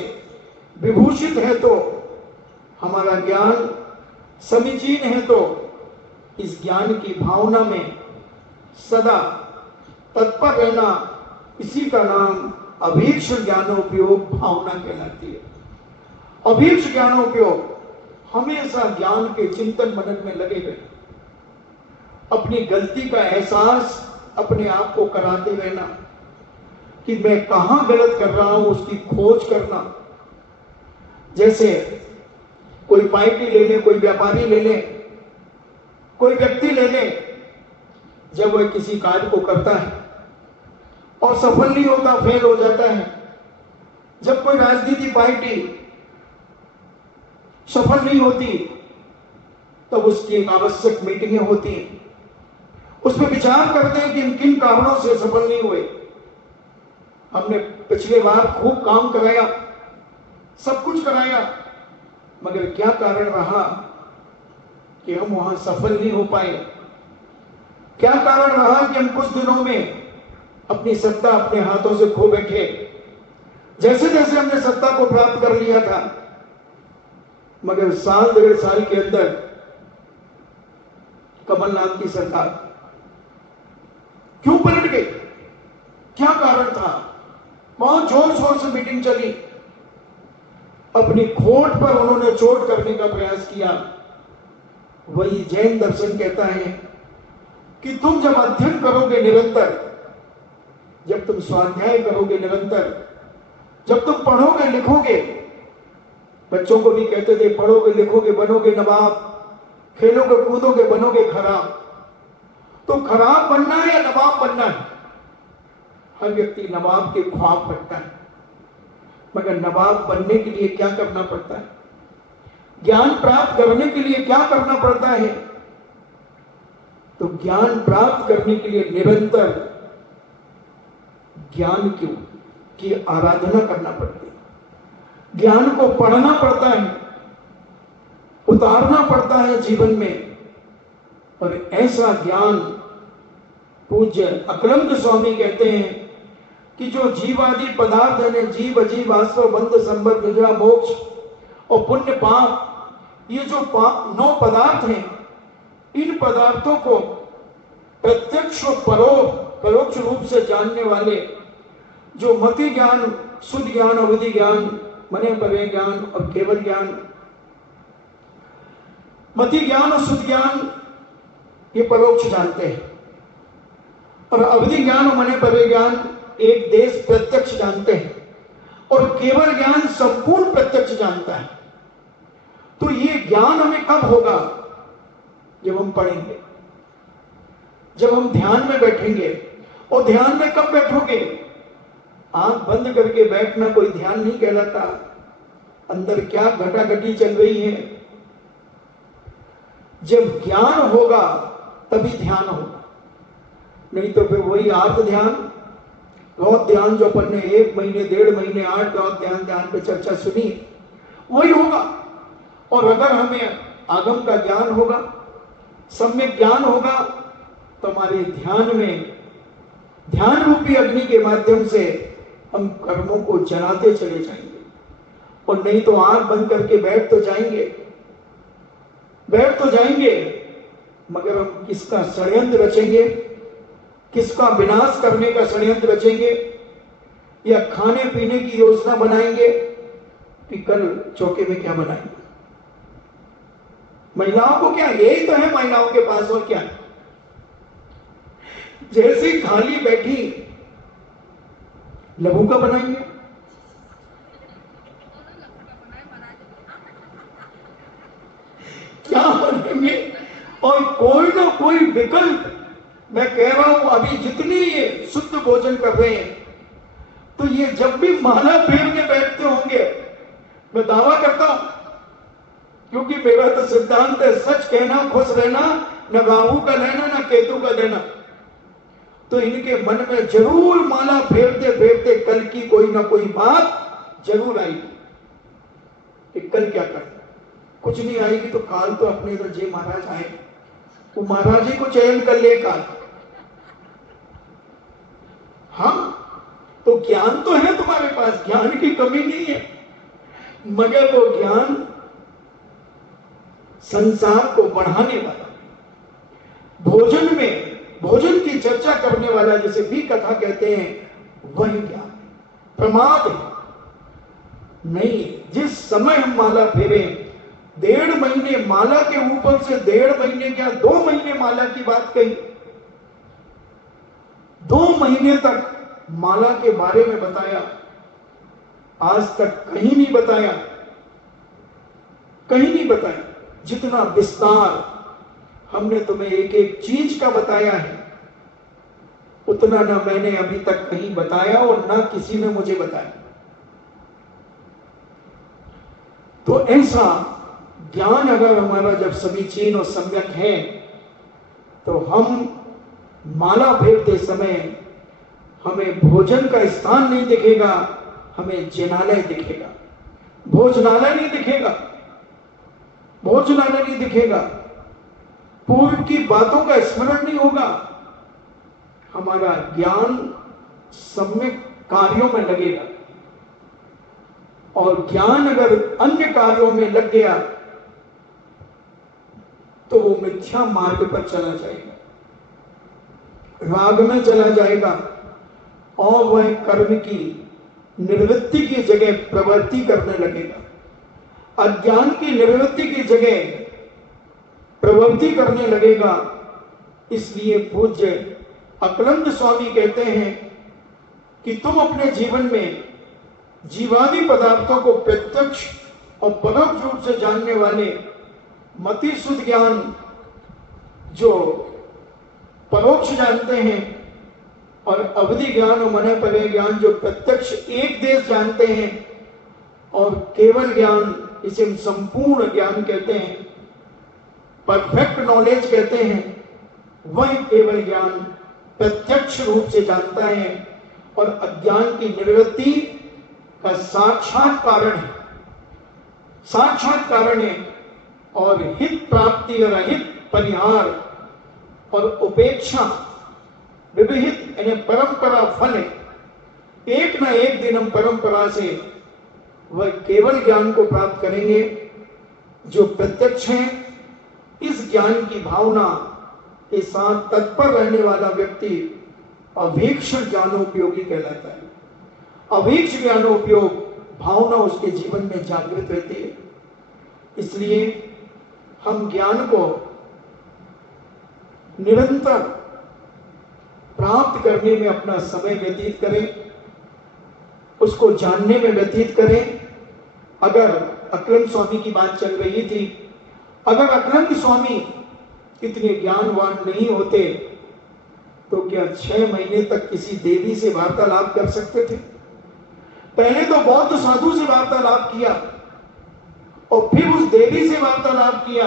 विभूषित है तो, हमारा ज्ञान समीचीन है तो, इस ज्ञान की भावना में सदा तत्पर रहना, इसी का नाम अभीक्ष ज्ञानोपयोग भावना कहलाती है। अभीक्ष ज्ञानोपयोग, हमेशा ज्ञान के चिंतन मनन में लगे रहे, अपनी गलती का एहसास अपने आप को कराते रहना कि मैं कहां गलत कर रहा हूं, उसकी खोज करना। जैसे कोई पार्टी ले ले, कोई व्यापारी ले ले, कोई व्यक्ति ले ले, जब वह किसी कार्य को करता है और सफल नहीं होता, फेल हो जाता है। जब कोई राजनीति पार्टी सफल नहीं होती तब उसकी एक आवश्यक मीटिंगें होती हैं, उसमें विचार करते हैं कि इन किन कारणों से सफल नहीं हुए। हमने पिछले बार खूब काम कराया, सब कुछ कराया, मगर क्या कारण रहा कि हम वहां सफल नहीं हो पाए? क्या कारण रहा कि हम कुछ दिनों में अपनी सत्ता अपने हाथों से खो बैठे? जैसे जैसे हमने सत्ता को प्राप्त कर लिया था, मगर 1.5 साल के अंदर कमलनाथ की सरकार क्यों पलट गई? क्या कारण था? बहुत जोर शोर से मीटिंग चली, अपनी खोट पर उन्होंने चोट करने का प्रयास किया। वही जैन दर्शन कहता है कि तुम जब अध्ययन करोगे निरंतर, जब तुम स्वाध्याय करोगे निरंतर, जब तुम पढ़ोगे लिखोगे, बच्चों को भी कहते थे पढ़ोगे लिखोगे बनोगे नवाब, खेलोगे कूदोगे बनोगे खराब। तो खराब बनना है या नवाब बनना है? हर व्यक्ति नवाब के ख्वाब रखता है, मगर नवाब बनने के लिए क्या करना पड़ता है? ज्ञान प्राप्त करने के लिए क्या करना पड़ता है? तो ज्ञान प्राप्त करने के लिए निरंतर ज्ञान की आराधना करना पड़ती है, ज्ञान को पढ़ना पड़ता है, उतारना पड़ता है जीवन में। और ऐसा ज्ञान पूज्य अकलंद स्वामी कहते हैं कि जो जीवादि पदार्थ है, जीव अजीव वास्तव बंध संबंध निद्रा मोक्ष और पुण्य पाप, ये जो 9 पदार्थ हैं, इन पदार्थों को प्रत्यक्ष और परोक्ष रूप से जानने वाले जो मति ज्ञान, शुद्ध ज्ञान, अवधि ज्ञान, मने परे ज्ञान और केवल ज्ञान, मति ज्ञान और शुद्ध ज्ञान ये परोक्ष जानते हैं, और अवधि ज्ञान और मने परे ज्ञान एक देश प्रत्यक्ष जानते हैं, और केवल ज्ञान संपूर्ण प्रत्यक्ष जानता है। तो ये ज्ञान हमें कब होगा? जब हम पढ़ेंगे, जब हम ध्यान में बैठेंगे। और ध्यान में कब बैठोगे? आंख बंद करके बैठना कोई ध्यान नहीं कहलाता। अंदर क्या घटाघटी चल रही है, जब ज्ञान होगा तभी ध्यान होगा, नहीं तो फिर वही आर्थ ध्यान, बहुत ध्यान जो अपन ने 1 महीने 1.5 महीने 8 रात ध्यान पे चर्चा सुनी, वही होगा। और अगर हमें आगम का ज्ञान होगा, सम्यक ज्ञान होगा, तो हमारे ध्यान में, ध्यान रूपी अग्नि के माध्यम से हम कर्मों को जलाते चले जाएंगे। और नहीं तो आंख बंद करके बैठ तो जाएंगे, मगर हम किसका षड्यंत्र रचेंगे, किसका विनाश करने का षड्यंत्र रचेंगे, या खाने पीने की योजना बनाएंगे कि कल चौके में क्या बनाएंगे। महिलाओं को क्या, यही तो है महिलाओं के पास, और क्या? जैसी खाली बैठी लघु का बनाएंगे, क्या बनेंगे? और कोई ना कोई विकल्प, मैं कह रहा हूं अभी जितनी ये शुद्ध भोजन कर रहे हैं, तो ये जब भी माला फेरने बैठते होंगे, मैं दावा करता हूं, क्योंकि मेरा तो सिद्धांत है सच कहना खुश रहना, न राहु का लेना न केतु का देना। तो इनके मन में जरूर माला फेरते फेरते कल की कोई ना कोई बात जरूर आएगी कि कल क्या करना। कुछ नहीं आएगी तो काल तो अपने इधर जय महाराज आए, वो महाराज जी को चयन कर ले काल। हाँ, तो ज्ञान तो है तुम्हारे पास, ज्ञान की कमी नहीं है, मगर वो ज्ञान संसार को बढ़ाने वाला, भोजन में भोजन की चर्चा करने वाला, जिसे भी कथा कहते हैं, वही ज्ञान। प्रमाद नहीं। जिस समय हम माला फेरे, 1.5 महीने माला के ऊपर से 1.5 महीने क्या 2 महीने माला की बात कही, 2 महीने तक माला के बारे में बताया, आज तक कहीं नहीं बताया, कहीं नहीं बताया। जितना विस्तार हमने तुम्हें एक एक चीज का बताया है, उतना ना मैंने अभी तक कहीं बताया और ना किसी ने मुझे बताया। तो ऐसा ज्ञान अगर हमारा जब समीचीन और सम्यक है, तो हम माला फेरते समय हमें भोजन का स्थान नहीं दिखेगा, हमें जिनालय दिखेगा, भोजनालय नहीं दिखेगा, भोजनालय नहीं दिखेगा। पूर्व की बातों का स्मरण नहीं होगा, हमारा ज्ञान सम्यक कार्यों में लगेगा। और ज्ञान अगर अन्य कार्यों में लग गया तो वो मिथ्या मार्ग पर चला जाएगा, राग में चला जाएगा, और वह कर्म की निवृत्ति की जगह प्रवृत्ति करने लगेगा। अज्ञान की निवृत्ति की जगह प्रवृत्ति करने लगेगा। इसलिए पूज्य अकलंद स्वामी कहते हैं कि तुम अपने जीवन में जीवादि पदार्थों को प्रत्यक्ष और परोक्ष रूप से जानने वाले मति शुद्ध ज्ञान जो परोक्ष जानते हैं और अवधि ज्ञान और मन परे ज्ञान जो प्रत्यक्ष एक देश जानते हैं और केवल ज्ञान इसे हम संपूर्ण ज्ञान कहते हैं, परफेक्ट नॉलेज कहते हैं, वही केवल ज्ञान प्रत्यक्ष रूप से जानता है और अज्ञान की निवृत्ति का साक्षात कारण है, साक्षात कारण है। और हित प्राप्ति और अहित परिहार और उपेक्षा विविहित यानी परंपरा फल है। एक ना एक दिन हम परंपरा से वह केवल ज्ञान को प्राप्त करेंगे जो प्रत्यक्ष है। इस ज्ञान की भावना के साथ तत्पर रहने वाला व्यक्ति अभीक्ष ज्ञानोपयोगी कहलाता है। अभीक्ष ज्ञानोपयोग भावना उसके जीवन में जागृत रहती है। इसलिए हम ज्ञान को निरंतर प्राप्त करने में अपना समय व्यतीत करें, उसको जानने में व्यतीत करें। अगर अकलंद स्वामी की बात चल रही थी, अगर अकलंद स्वामी इतने ज्ञानवान नहीं होते तो क्या 6 महीने तक किसी देवी से वार्तालाप कर सकते थे? पहले तो बौद्ध साधु से वार्तालाप किया और फिर उस देवी से वार्तालाप किया,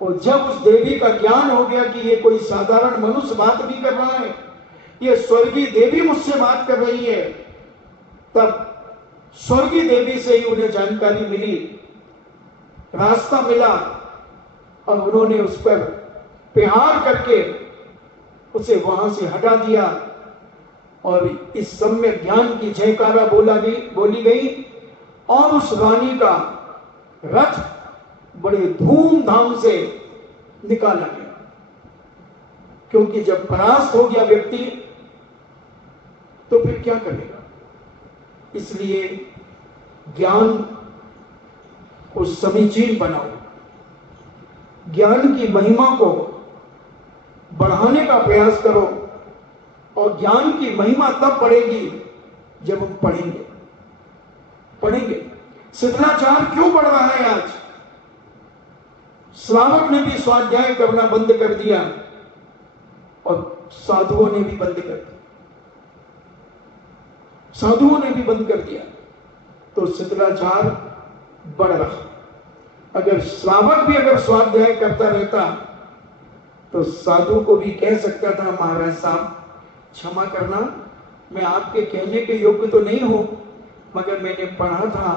और जब उस देवी का ज्ञान हो गया कि ये कोई साधारण मनुष्य बात नहीं कर रहा है, ये स्वर्गीय देवी मुझसे बात कर रही है, तब स्वर्गीय देवी से ही उन्हें जानकारी मिली, रास्ता मिला और उन्होंने उस पर प्रहार करके उसे वहां से हटा दिया और इस सम्यक ज्ञान की जयकारा बोली गई और उस रानी का रथ बड़े धूमधाम से निकाला गया। क्योंकि जब परास्त हो गया व्यक्ति तो फिर क्या करेगा? इसलिए ज्ञान को समीचीन बनाओ, ज्ञान की महिमा को बढ़ाने का प्रयास करो, और ज्ञान की महिमा तब बढ़ेगी जब हम पढ़ेंगे। शिष्टाचार क्यों बढ़ रहा है आज? श्रावक ने भी स्वाध्याय करना बंद कर दिया और साधुओं ने भी बंद कर दिया, तो शिष्टाचार बढ़ रहा। अगर श्रावक भी अगर स्वाध्याय करता रहता तो साधु को भी कह सकता था, महाराज साहब क्षमा करना, मैं आपके कहने के योग्य तो नहीं हूं, मगर मैंने पढ़ा था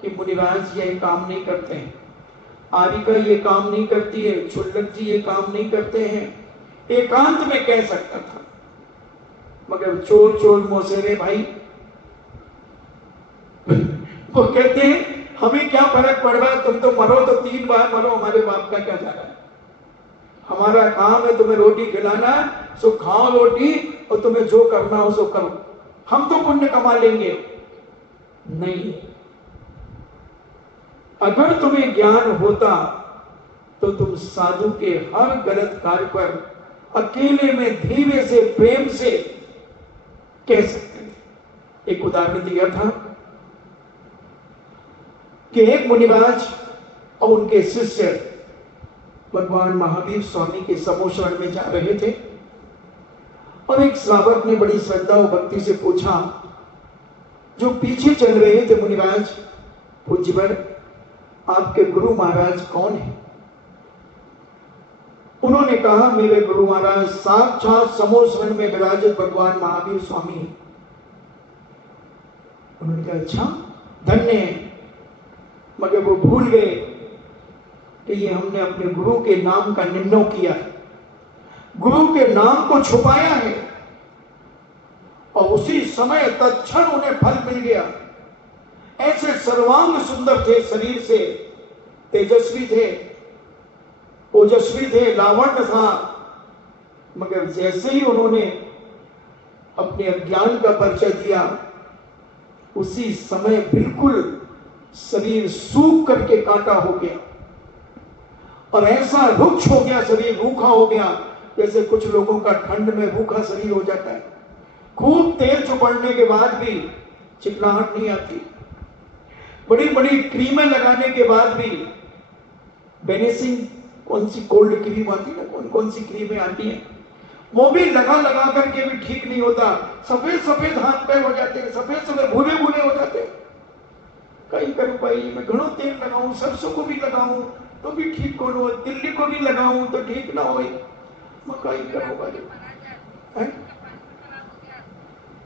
कि मुनिराज ये काम नहीं करते हैं, आरिका ये काम नहीं करती है, छुल्लक जी ये काम नहीं करते हैं। एकांत में कह सकता था, मगर चोर मोसेरे भाई वो कहते हैं हमें क्या फर्क पड़ रहा है, तुम तो मरो तो 3 बार मरो, हमारे बाप का क्या जा रहा है? हमारा काम है तुम्हें रोटी खिलाना, सो खाओ रोटी और तुम्हें जो करना हो सो करो, हम तो पुण्य कमा लेंगे। नहीं, अगर तुम्हें ज्ञान होता तो तुम साधु के हर गलत कार्य पर अकेले में धीरे से प्रेम से कह सकते थे। एक उदाहरण दिया था कि एक मुनिराज और उनके शिष्य भगवान महावीर स्वामी के समोशरण में जा रहे थे और एक श्रावक ने बड़ी श्रद्धा और भक्ति से पूछा, जो पीछे चल रहे थे, मुनिराज पूज्यवर आपके गुरु महाराज कौन है? उन्होंने कहा, मेरे गुरु महाराज साक्षात समोशरण में विराजित भगवान महावीर स्वामी है। उन्होंने कहा, अच्छा धन्य है, मगर वो भूल गए कि ये हमने अपने गुरु के नाम का निंदा किया है, गुरु के नाम को छुपाया है, और उसी समय तत्क्षण उन्हें फल मिल गया। ऐसे सर्वांग सुंदर थे, शरीर से तेजस्वी थे, ओजस्वी थे, लावण्य था, मगर जैसे ही उन्होंने अपने अज्ञान का परिचय दिया, उसी समय बिल्कुल शरीर सूख करके कांटा हो गया और ऐसा रुक्ष हो गया, शरीर रूखा हो गया, जैसे कुछ लोगों का ठंड में रूखा शरीर हो जाता है। खूब तेल चुपड़ने के बाद भी चिकनाहट नहीं आती, बड़ी बड़ी क्रीमें लगाने के बाद भी, बेनिसिंग कौन सी कोल्ड क्रीम आती है ना, कौन कौन सी क्रीमें आती हैं, वो भी लगा लगा करके भी ठीक नहीं होता। सफेद सफेद हाथ पैर हो जाते हैं, सफेद सफेद भूरे भूरे हो जाते हैं। कहीं करूं भाई, मैं घणो तेल लगाऊं, सरसों को भी लगाऊं तो भी ठीक कौन हो, दिल्ली को भी लगाऊं तो ठीक ना हो, मैं कहीं करूं भाई,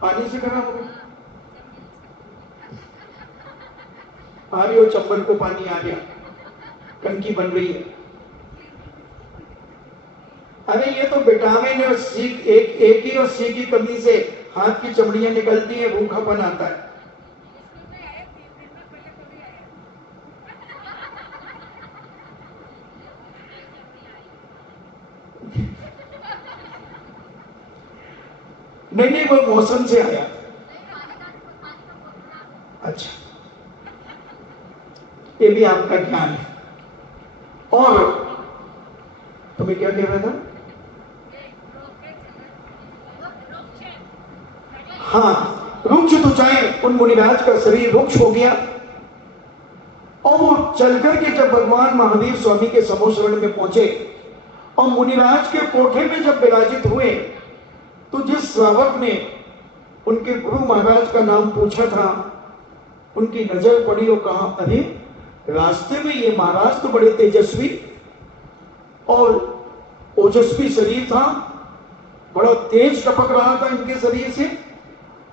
पानी से खराब हो गया। आ रही हो चंबल को पानी आ गया, टंकी बन रही है। अरे ये तो विटामिन और सी, एक ही और सी की कमी से हाथ की चमड़ियां निकलती है, रूखापन आता है। नहीं नहीं, वो मौसम से आया। अच्छा, ये भी आपका ज्ञान है। और तुम्हें क्या कह रहा था? हाँ, रुक्ष तो चाहे उन मुनिराज का शरीर रुक्ष हो गया और वो चल करके जब भगवान महावीर स्वामी के समोशरण में पहुंचे और मुनिराज के कोठे में जब विराजित हुए, तो जिस श्रावक ने उनके गुरु महाराज का नाम पूछा था, उनकी नजर पड़ी और कहा, अरे रास्ते में ये महाराज तो बड़े तेजस्वी और ओजस्वी शरीर था, बड़ा तेज टपक रहा था इनके शरीर से,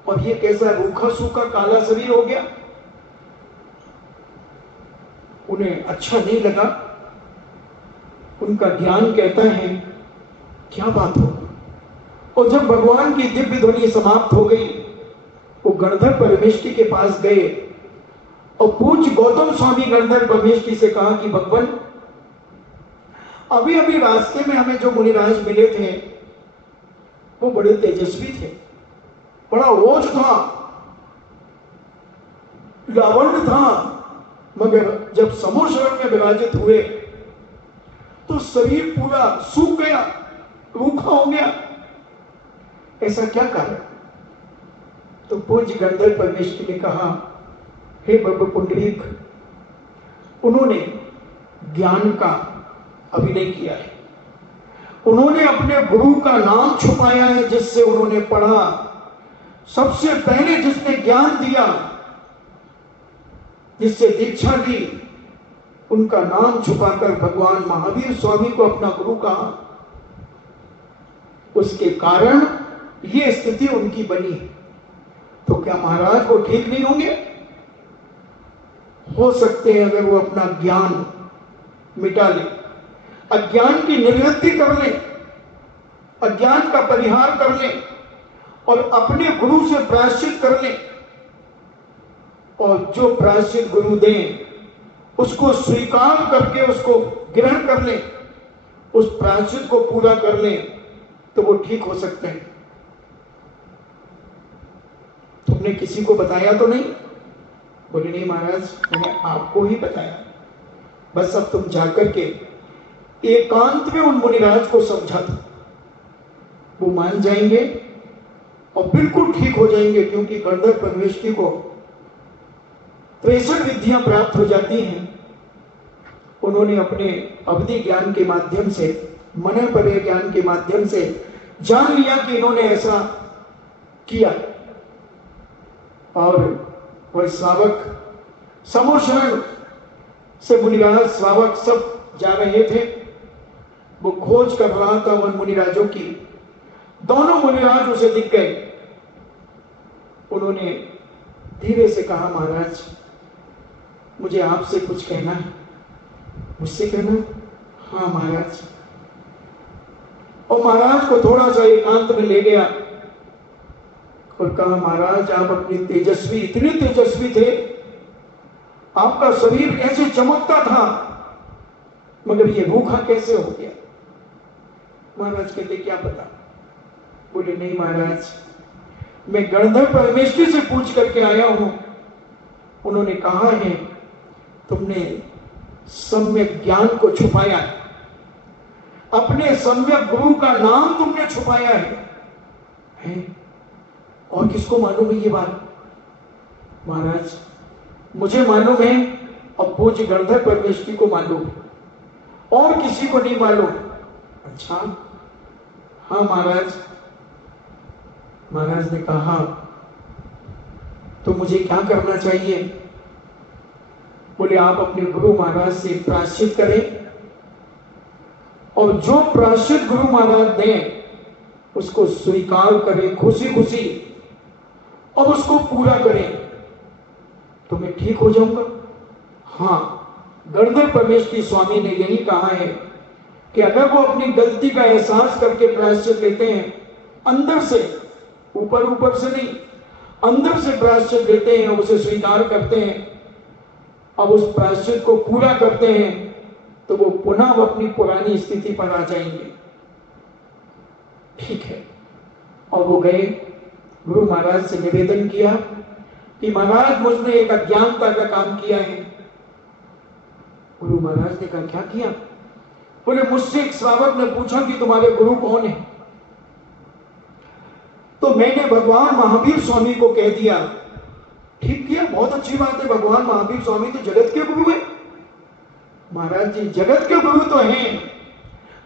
और ये कैसा रूखा सूखा काला शरीर हो गया। उन्हें अच्छा नहीं लगा। उनका ज्ञान कहता है क्या बात हो। और जब भगवान की दिव्य ध्वनि समाप्त हो गई, वो गणधर परमेष्टि के पास गए और पूज्य गौतम स्वामी गणधर परमेष्टि से कहा कि भगवान, अभी अभी रास्ते में हमें जो मुनिराज मिले थे वो बड़े तेजस्वी थे, बड़ा ओज था, लावण्य था, मगर जब समोशरण में विराजित हुए तो शरीर पूरा सूख गया, रूखा हो गया। ऐसा क्या कारण? तो पूज्य गणधर परमेष्टि ने कहा, हे बब्ब पुंडरीक, उन्होंने ज्ञान का अभिनय किया है, उन्होंने अपने गुरु का नाम छुपाया है जिससे उन्होंने पढ़ा। सबसे पहले जिसने ज्ञान दिया, जिससे दीक्षा दी, उनका नाम छुपाकर भगवान महावीर स्वामी को अपना गुरु कहा। उसके कारण ये स्थिति उनकी बनी। तो क्या महाराज वो ठीक नहीं होंगे? हो सकते हैं अगर वो अपना ज्ञान मिटा ले, अज्ञान की निवृत्ति कर ले, अज्ञान का परिहार कर ले और अपने गुरु से प्रायश्चित कर ले, और जो प्रायश्चित गुरु दें उसको स्वीकार करके उसको ग्रहण कर ले, उस प्रायश्चित को पूरा कर ले, तो वो ठीक हो सकते हैं। तुमने किसी को बताया तो नहीं? बोले नहीं महाराज, मैंने आपको ही बताया। बस अब तुम जाकर के एकांत में उन मुनिराज को समझा दो, वो मान जाएंगे और बिल्कुल ठीक हो जाएंगे, क्योंकि गणधर परमेष्टि को 63 विद्याएं प्राप्त हो जाती हैं। उन्होंने अपने अवधि ज्ञान के माध्यम से, मन परे ज्ञान के माध्यम से जान लिया कि इन्होंने ऐसा किया। और वह श्रावक समोशरण से मुनिराज श्रावक सब जा रहे थे, वो खोज कर रहा था उन मुनिराजों की। दोनों मुनिराज उसे दिख गए। उन्होंने धीरे से कहा, महाराज मुझे आपसे कुछ कहना है। मुझसे कहना? हाँ महाराज। और महाराज को थोड़ा सा एकांत में ले गया और कहा, महाराज आप अपनी तेजस्वी, इतने तेजस्वी थे, आपका शरीर ऐसे चमकता था, मगर ये रूखा कैसे हो गया? महाराज कहते क्या पता। बोले नहीं महाराज, मैं गणधर परमेष्टि से पूछ करके आया हूं। उन्होंने कहा है तुमने सम्यक ज्ञान को छुपाया है, अपने सम्यक गुरु का नाम तुमने छुपाया है? और किसको मालूम है ये बात? महाराज मुझे मालूम है और पूज्य गणधर परमेश्वरी को मालूम है, और किसी को नहीं मालूम। अच्छा, हाँ महाराज। महाराज ने कहा तो मुझे क्या करना चाहिए? बोले आप अपने गुरु महाराज से प्रायश्चित करें, और जो प्रायश्चित गुरु महाराज दें उसको स्वीकार करें खुशी खुशी, और उसको पूरा करें, तो मैं ठीक हो जाऊंगा। हाँ, गणधर परमेश्वरी स्वामी ने यही कहा है कि अगर वो अपनी गलती का एहसास करके प्रायश्चित लेते हैं, अंदर से, ऊपर ऊपर से नहीं, अंदर से प्रायश्चित लेते हैं, उसे स्वीकार करते हैं, अब उस प्रायश्चित को पूरा करते हैं, तो वो पुनः अपनी पुरानी स्थिति पर आ जाएंगे। ठीक है। और वो गए, गुरु महाराज से निवेदन किया कि महाराज मुझने एक अज्ञानता का काम किया है। गुरु महाराज ने कहा क्या किया? बोले मुझसे एक श्रावक ने पूछा कि तुम्हारे गुरु कौन है, तो मैंने भगवान महावीर स्वामी को कह दिया। ठीक किया, बहुत अच्छी बात है, भगवान महावीर स्वामी तो जगत के गुरु है। महाराज जी जगत के गुरु तो हैं,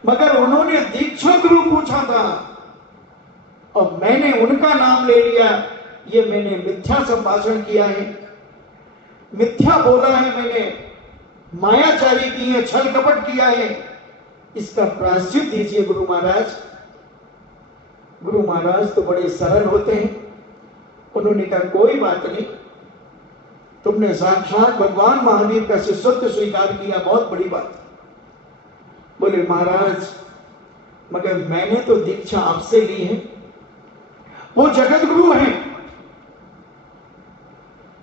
मगर उन्होंने दीक्षा गुरु पूछा था और मैंने उनका नाम ले लिया। ये मैंने मिथ्या संभाषण किया है, मिथ्या बोला है, मैंने मायाचारी की है, छल कपट किया है, इसका प्रायश्चित दीजिए गुरु महाराज। गुरु महाराज तो बड़े सरल होते हैं, उन्होंने कहा कोई बात नहीं, तुमने साक्षात भगवान महावीर का शिष्यत्व स्वीकार किया, बहुत बड़ी बात। बोले महाराज मगर मैंने तो दीक्षा आपसे ली है, वो जगत गुरु हैं।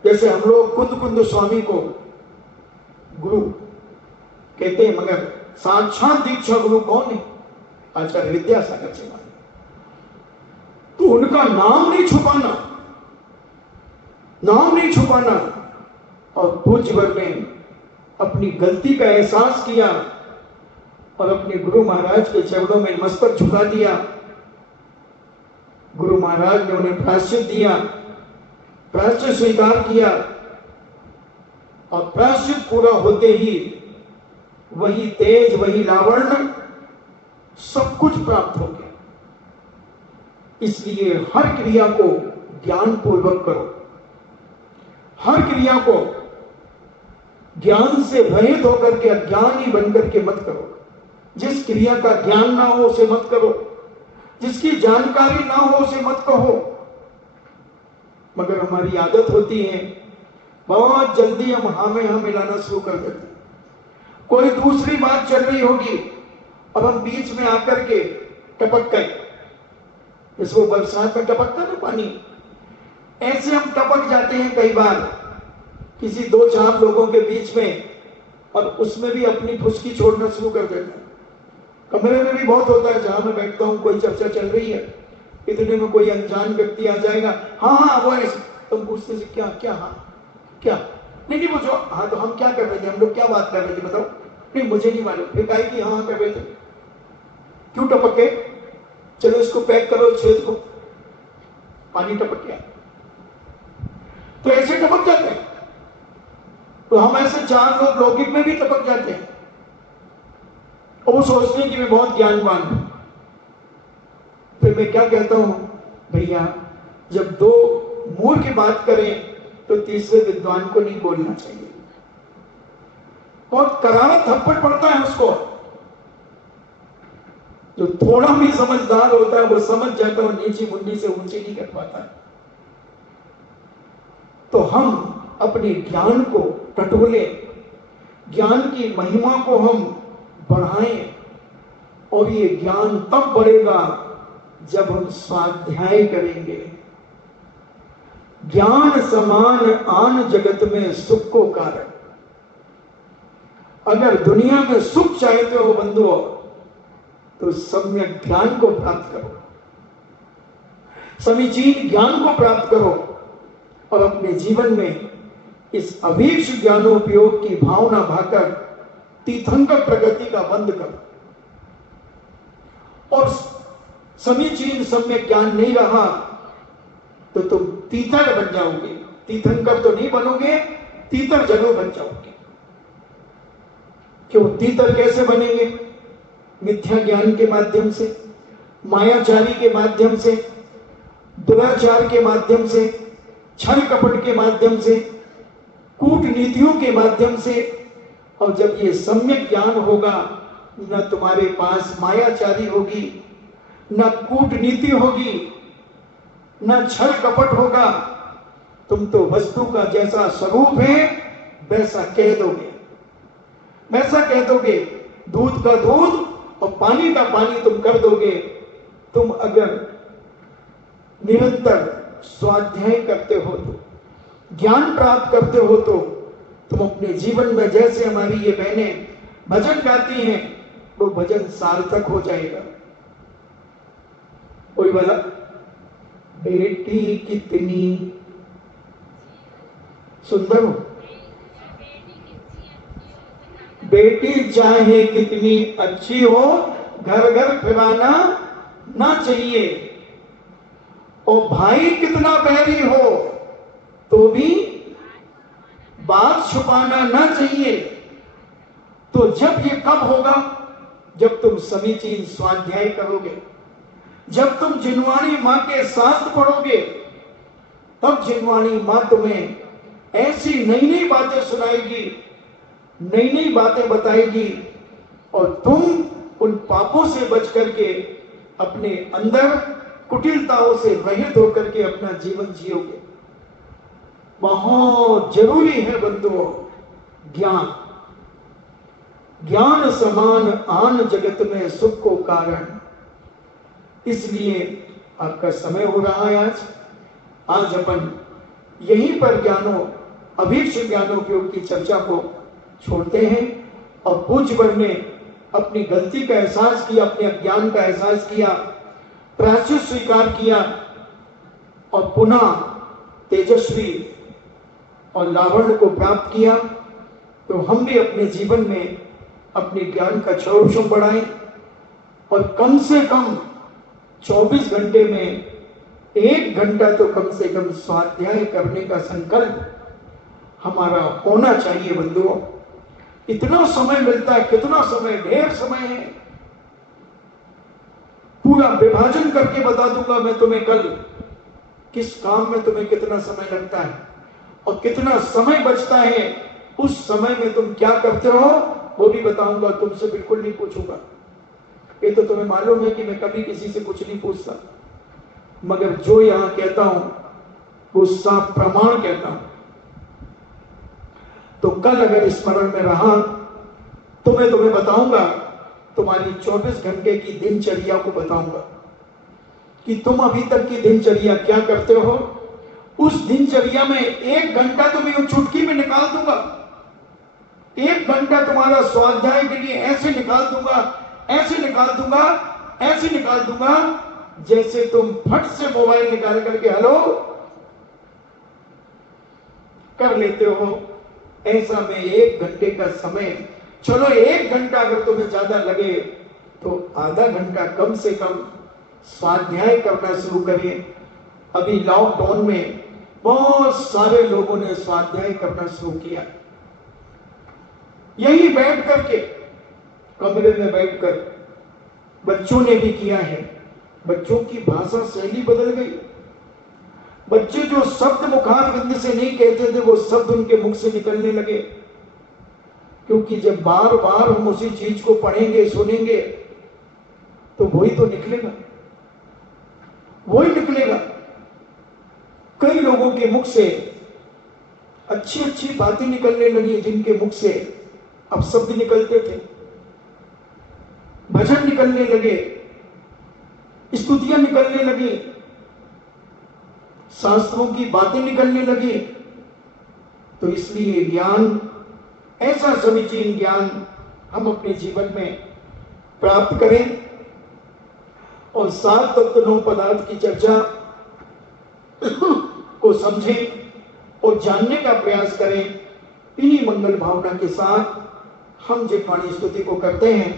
जैसे हम लोग कुंद कुंद स्वामी को गुरु कहते हैं, मगर साक्षात दीक्षा गुरु कौन है? आचार्य विद्यासागर जी महाराज। तो उनका नाम नहीं छुपाना, नाम नहीं छुपाना। और पूज्यवर ने अपनी गलती का एहसास किया और अपने गुरु महाराज के चरणों में मस्तक झुका दिया। गुरु महाराज ने उन्हें प्रायश्चित दिया, प्रायश्चित स्वीकार किया, और प्रायश्चित पूरा होते ही वही तेज, वही लावण्य, सब कुछ प्राप्त हो गया। इसलिए हर क्रिया को ज्ञान पूर्वक करो, हर क्रिया को ज्ञान से रहित होकर के अज्ञानी बनकर के मत करो। जिस क्रिया का ज्ञान ना हो उसे मत करो, जिसकी जानकारी ना हो उसे मत कहो। मगर हमारी आदत होती है, बहुत जल्दी हम हाँ में हाँ मिलाना शुरू कर देते हैं। कोई दूसरी बात चल रही होगी और हम बीच में आकर के टपक गए, इसको बरसात में टपकता ना पानी, ऐसे हम टपक जाते हैं कई बार किसी दो चार लोगों के बीच में, और उसमें भी अपनी फुसकी छोड़ना शुरू कर देते हैं। कमरे में भी बहुत होता है, जहां मैं बैठता हूं कोई चर्चा चल रही है, इतने में कोई अनजान व्यक्ति आ जाएगा, हाँ हाँ वो ऐसे, तुम पूछते से क्या क्या, हाँ क्या, नहीं नहीं पूछो, हाँ तो हम क्या कर रहे थे, हम लोग क्या बात कर रहे थे बताओ, नहीं मुझे नहीं मालूम, फिर कहे कि हाँ कर रहे थे, क्यों टपके, चलो इसको पैक करो छेद को, पानी टपक गया। तो ऐसे टपक जाते हैं। तो हम ऐसे चार लोग लौकिक में भी टपक जाते हैं और वो सोचते हैं कि मैं बहुत ज्ञानवान हूं। फिर मैं क्या कहता हूं, भैया जब दो मूर्ख बात करें तो तीसरे विद्वान को नहीं बोलना चाहिए। बहुत करारा थप्पड़ पड़ता है उसको। जो थोड़ा भी समझदार होता है वो समझ जाता है, नीची मुंडी से ऊंची नहीं कर पाता है। तो हम अपने ज्ञान को टटोले, ज्ञान की महिमा को हम बढ़ाएं, और ये ज्ञान तब बढ़ेगा जब हम स्वाध्याय करेंगे। ज्ञान समान आन जगत में सुख को कारण। अगर दुनिया में सुख चाहते हो बंधुओं तो सम्यक ज्ञान को प्राप्त करो, समीचीन ज्ञान को प्राप्त करो, और अपने जीवन में इस अभीक्ष ज्ञानोपयोग की भावना भाकर तीर्थंकर प्रगति का बंद करो। और समीचीन सम्यक ज्ञान नहीं रहा तो तुम तीर्थर बन जाओगे। तीर्थंकर तो नहीं बनोगे, तीतर जरूर बन जाओगे। क्यों? तीतर कैसे बनेंगे? मिथ्या ज्ञान के माध्यम से, मायाचारी के माध्यम से, दुराचार के माध्यम से, छल कपट के माध्यम से, कूटनीतियों के माध्यम से। और जब ये सम्यक ज्ञान होगा, न तुम्हारे पास मायाचारी होगी, न कूटनीति होगी, न छल कपट होगा। तुम तो वस्तु का जैसा स्वरूप है वैसा कह दोगे, वैसा कह दोगे। दूध का दूध और पानी का पानी तुम कर दोगे। तुम अगर निरंतर स्वाध्याय करते हो तो, ज्ञान प्राप्त करते हो तो तुम अपने जीवन में, जैसे हमारी ये बहनें भजन गाती हैं, वो भजन सार्थक हो जाएगा। कोई बोला बेटी कितनी सुंदर हो, बेटी चाहे कितनी अच्छी हो, घर घर फिराना ना चाहिए। और भाई कितना बैरी हो तो भी बात छुपाना ना चाहिए। तो जब ये कब होगा? जब तुम समीचीन स्वाध्याय करोगे, जब तुम जिनवाणी मां के शास्त्र पढ़ोगे, तब जिनवाणी मां तुम्हें ऐसी नई नई बातें सुनाएगी, नई नई बातें बताएगी, और तुम उन पापों से बच करके अपने अंदर कुटिलताओं से रहित होकर के अपना जीवन जियोगे। बहुत जरूरी है बंधुओं ज्ञान। ज्ञान समान आन जगत में सुख को कारण। इसलिए आपका समय हो रहा है आज अपन यहीं पर अभीक्ष ज्ञानोपयोग की चर्चा को छोड़ते हैं। और पूज्यवर ने अपनी गलती का एहसास किया, अपने अज्ञान का एहसास किया, प्रायश्चित स्वीकार किया और पुनः तेजस्वी और लावण्य को प्राप्त किया। तो हम भी अपने जीवन में अपने ज्ञान का चौरसम बढ़ाएं और कम से कम 24 घंटे में 1 घंटा तो कम से कम स्वाध्याय करने का संकल्प हमारा होना चाहिए बंधुओं। इतना समय मिलता है, कितना समय, ढेर समय है। पूरा विभाजन करके बता दूंगा मैं तुम्हें कल किस काम में तुम्हें कितना समय लगता है और कितना समय बचता है। उस समय में तुम क्या करते हो वो भी बताऊंगा, तुमसे बिल्कुल नहीं पूछूंगा। ये तो तुम्हें मालूम है कि मैं कभी किसी से कुछ नहीं पूछता, मगर जो यहां कहता हूं वो साफ प्रमाण कहता हूं। तो कल अगर स्मरण में रहा तो मैं तुम्हें बताऊंगा, तुम्हारी 24 घंटे की दिनचर्या को बताऊंगा कि तुम अभी तक की दिनचर्या क्या करते हो। उस दिनचर्या में 1 घंटा तो मैं चुटकी में निकाल दूंगा। 1 घंटा तुम्हारा स्वाध्याय के लिए ऐसे निकाल दूंगा, ऐसे निकाल दूंगा, ऐसे निकाल दूंगा, जैसे तुम फट से मोबाइल निकाल करके हेलो कर लेते हो। ऐसा में 1 घंटे का समय, चलो 1 घंटा अगर तुम्हें ज्यादा लगे तो आधा घंटा कम से कम स्वाध्याय करना शुरू करिए। अभी लॉकडाउन में बहुत सारे लोगों ने स्वाध्याय करना शुरू किया। यही बैठ करके, कमरे में बैठकर बच्चों ने भी किया है। बच्चों की भाषा शैली बदल गई। बच्चे जो शब्द मुखार बिंद से नहीं कहते थे वो शब्द उनके मुख से निकलने लगे, क्योंकि जब बार बार हम उसी चीज को पढ़ेंगे सुनेंगे तो वही तो निकलेगा, वही निकलेगा। कई लोगों के मुख से अच्छी अच्छी बातें निकलने लगी, जिनके मुख से अब शब्द निकलते थे, भजन निकलने लगे, स्तुतियां निकलने लगी, शास्त्रों की बातें निकलने लगी। तो इसलिए ज्ञान, ऐसा समीचीन ज्ञान हम अपने जीवन में प्राप्त करें और 7 तत्व 9 पदार्थ की चर्चा को समझें और जानने का प्रयास करें। इन्हीं मंगल भावना के साथ हम जितवाणी स्तुति को करते हैं।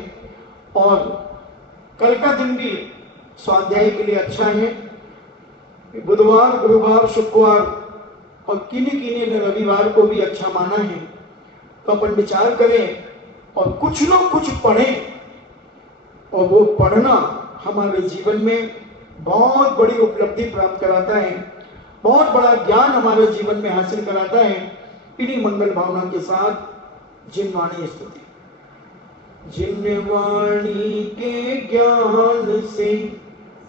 और कल का दिन भी स्वाध्याय के लिए अच्छा है। बुधवार, गुरुवार, शुक्रवार और किन्हीं ने रविवार को भी अच्छा माना है। तो अपन विचार करें और कुछ न कुछ पढ़ें, और वो पढ़ना हमारे जीवन में बहुत बड़ी उपलब्धि प्राप्त कराता है, बहुत बड़ा ज्ञान हमारे जीवन में हासिल कराता है। इन्हीं मंगल भावना के साथ जिनवाणी स्तुति। जिनवाणी के ज्ञान से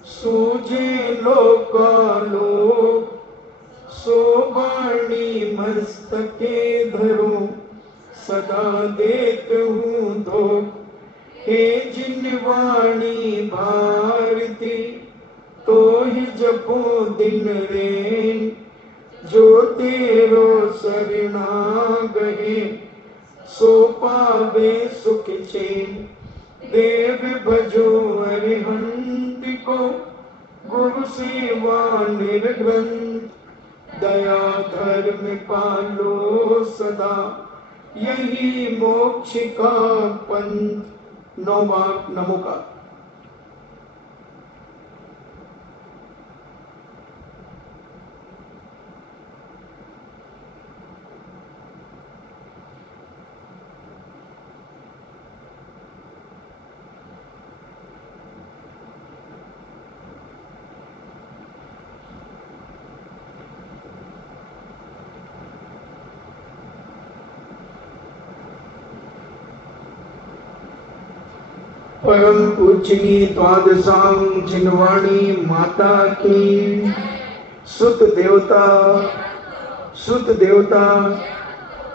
सूझे लोकालोक, सो वाणी मस्तके धरो सदा देतहूँ धोख। हे जिनवाणी भारती तो ही जपो दिन रेन, जो तेरो शरणागहे सो पावे सुख चैन। देव भजो अरिहंत को गुरु सेवा निर्ग्रंथ, दया धर्म पालो सदा यही मोक्ष का पंथ। 9 बार नमो का। परम पूजनीय द्वादशांग जिनवाणी माता की। सुत देवता, सुत देवता,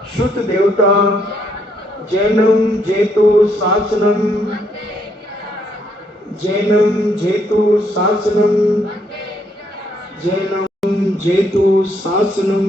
सुत देवता, जैनम जेतु शासनम, जैनम जेतु शासनम, जैनम जेतु शासनम।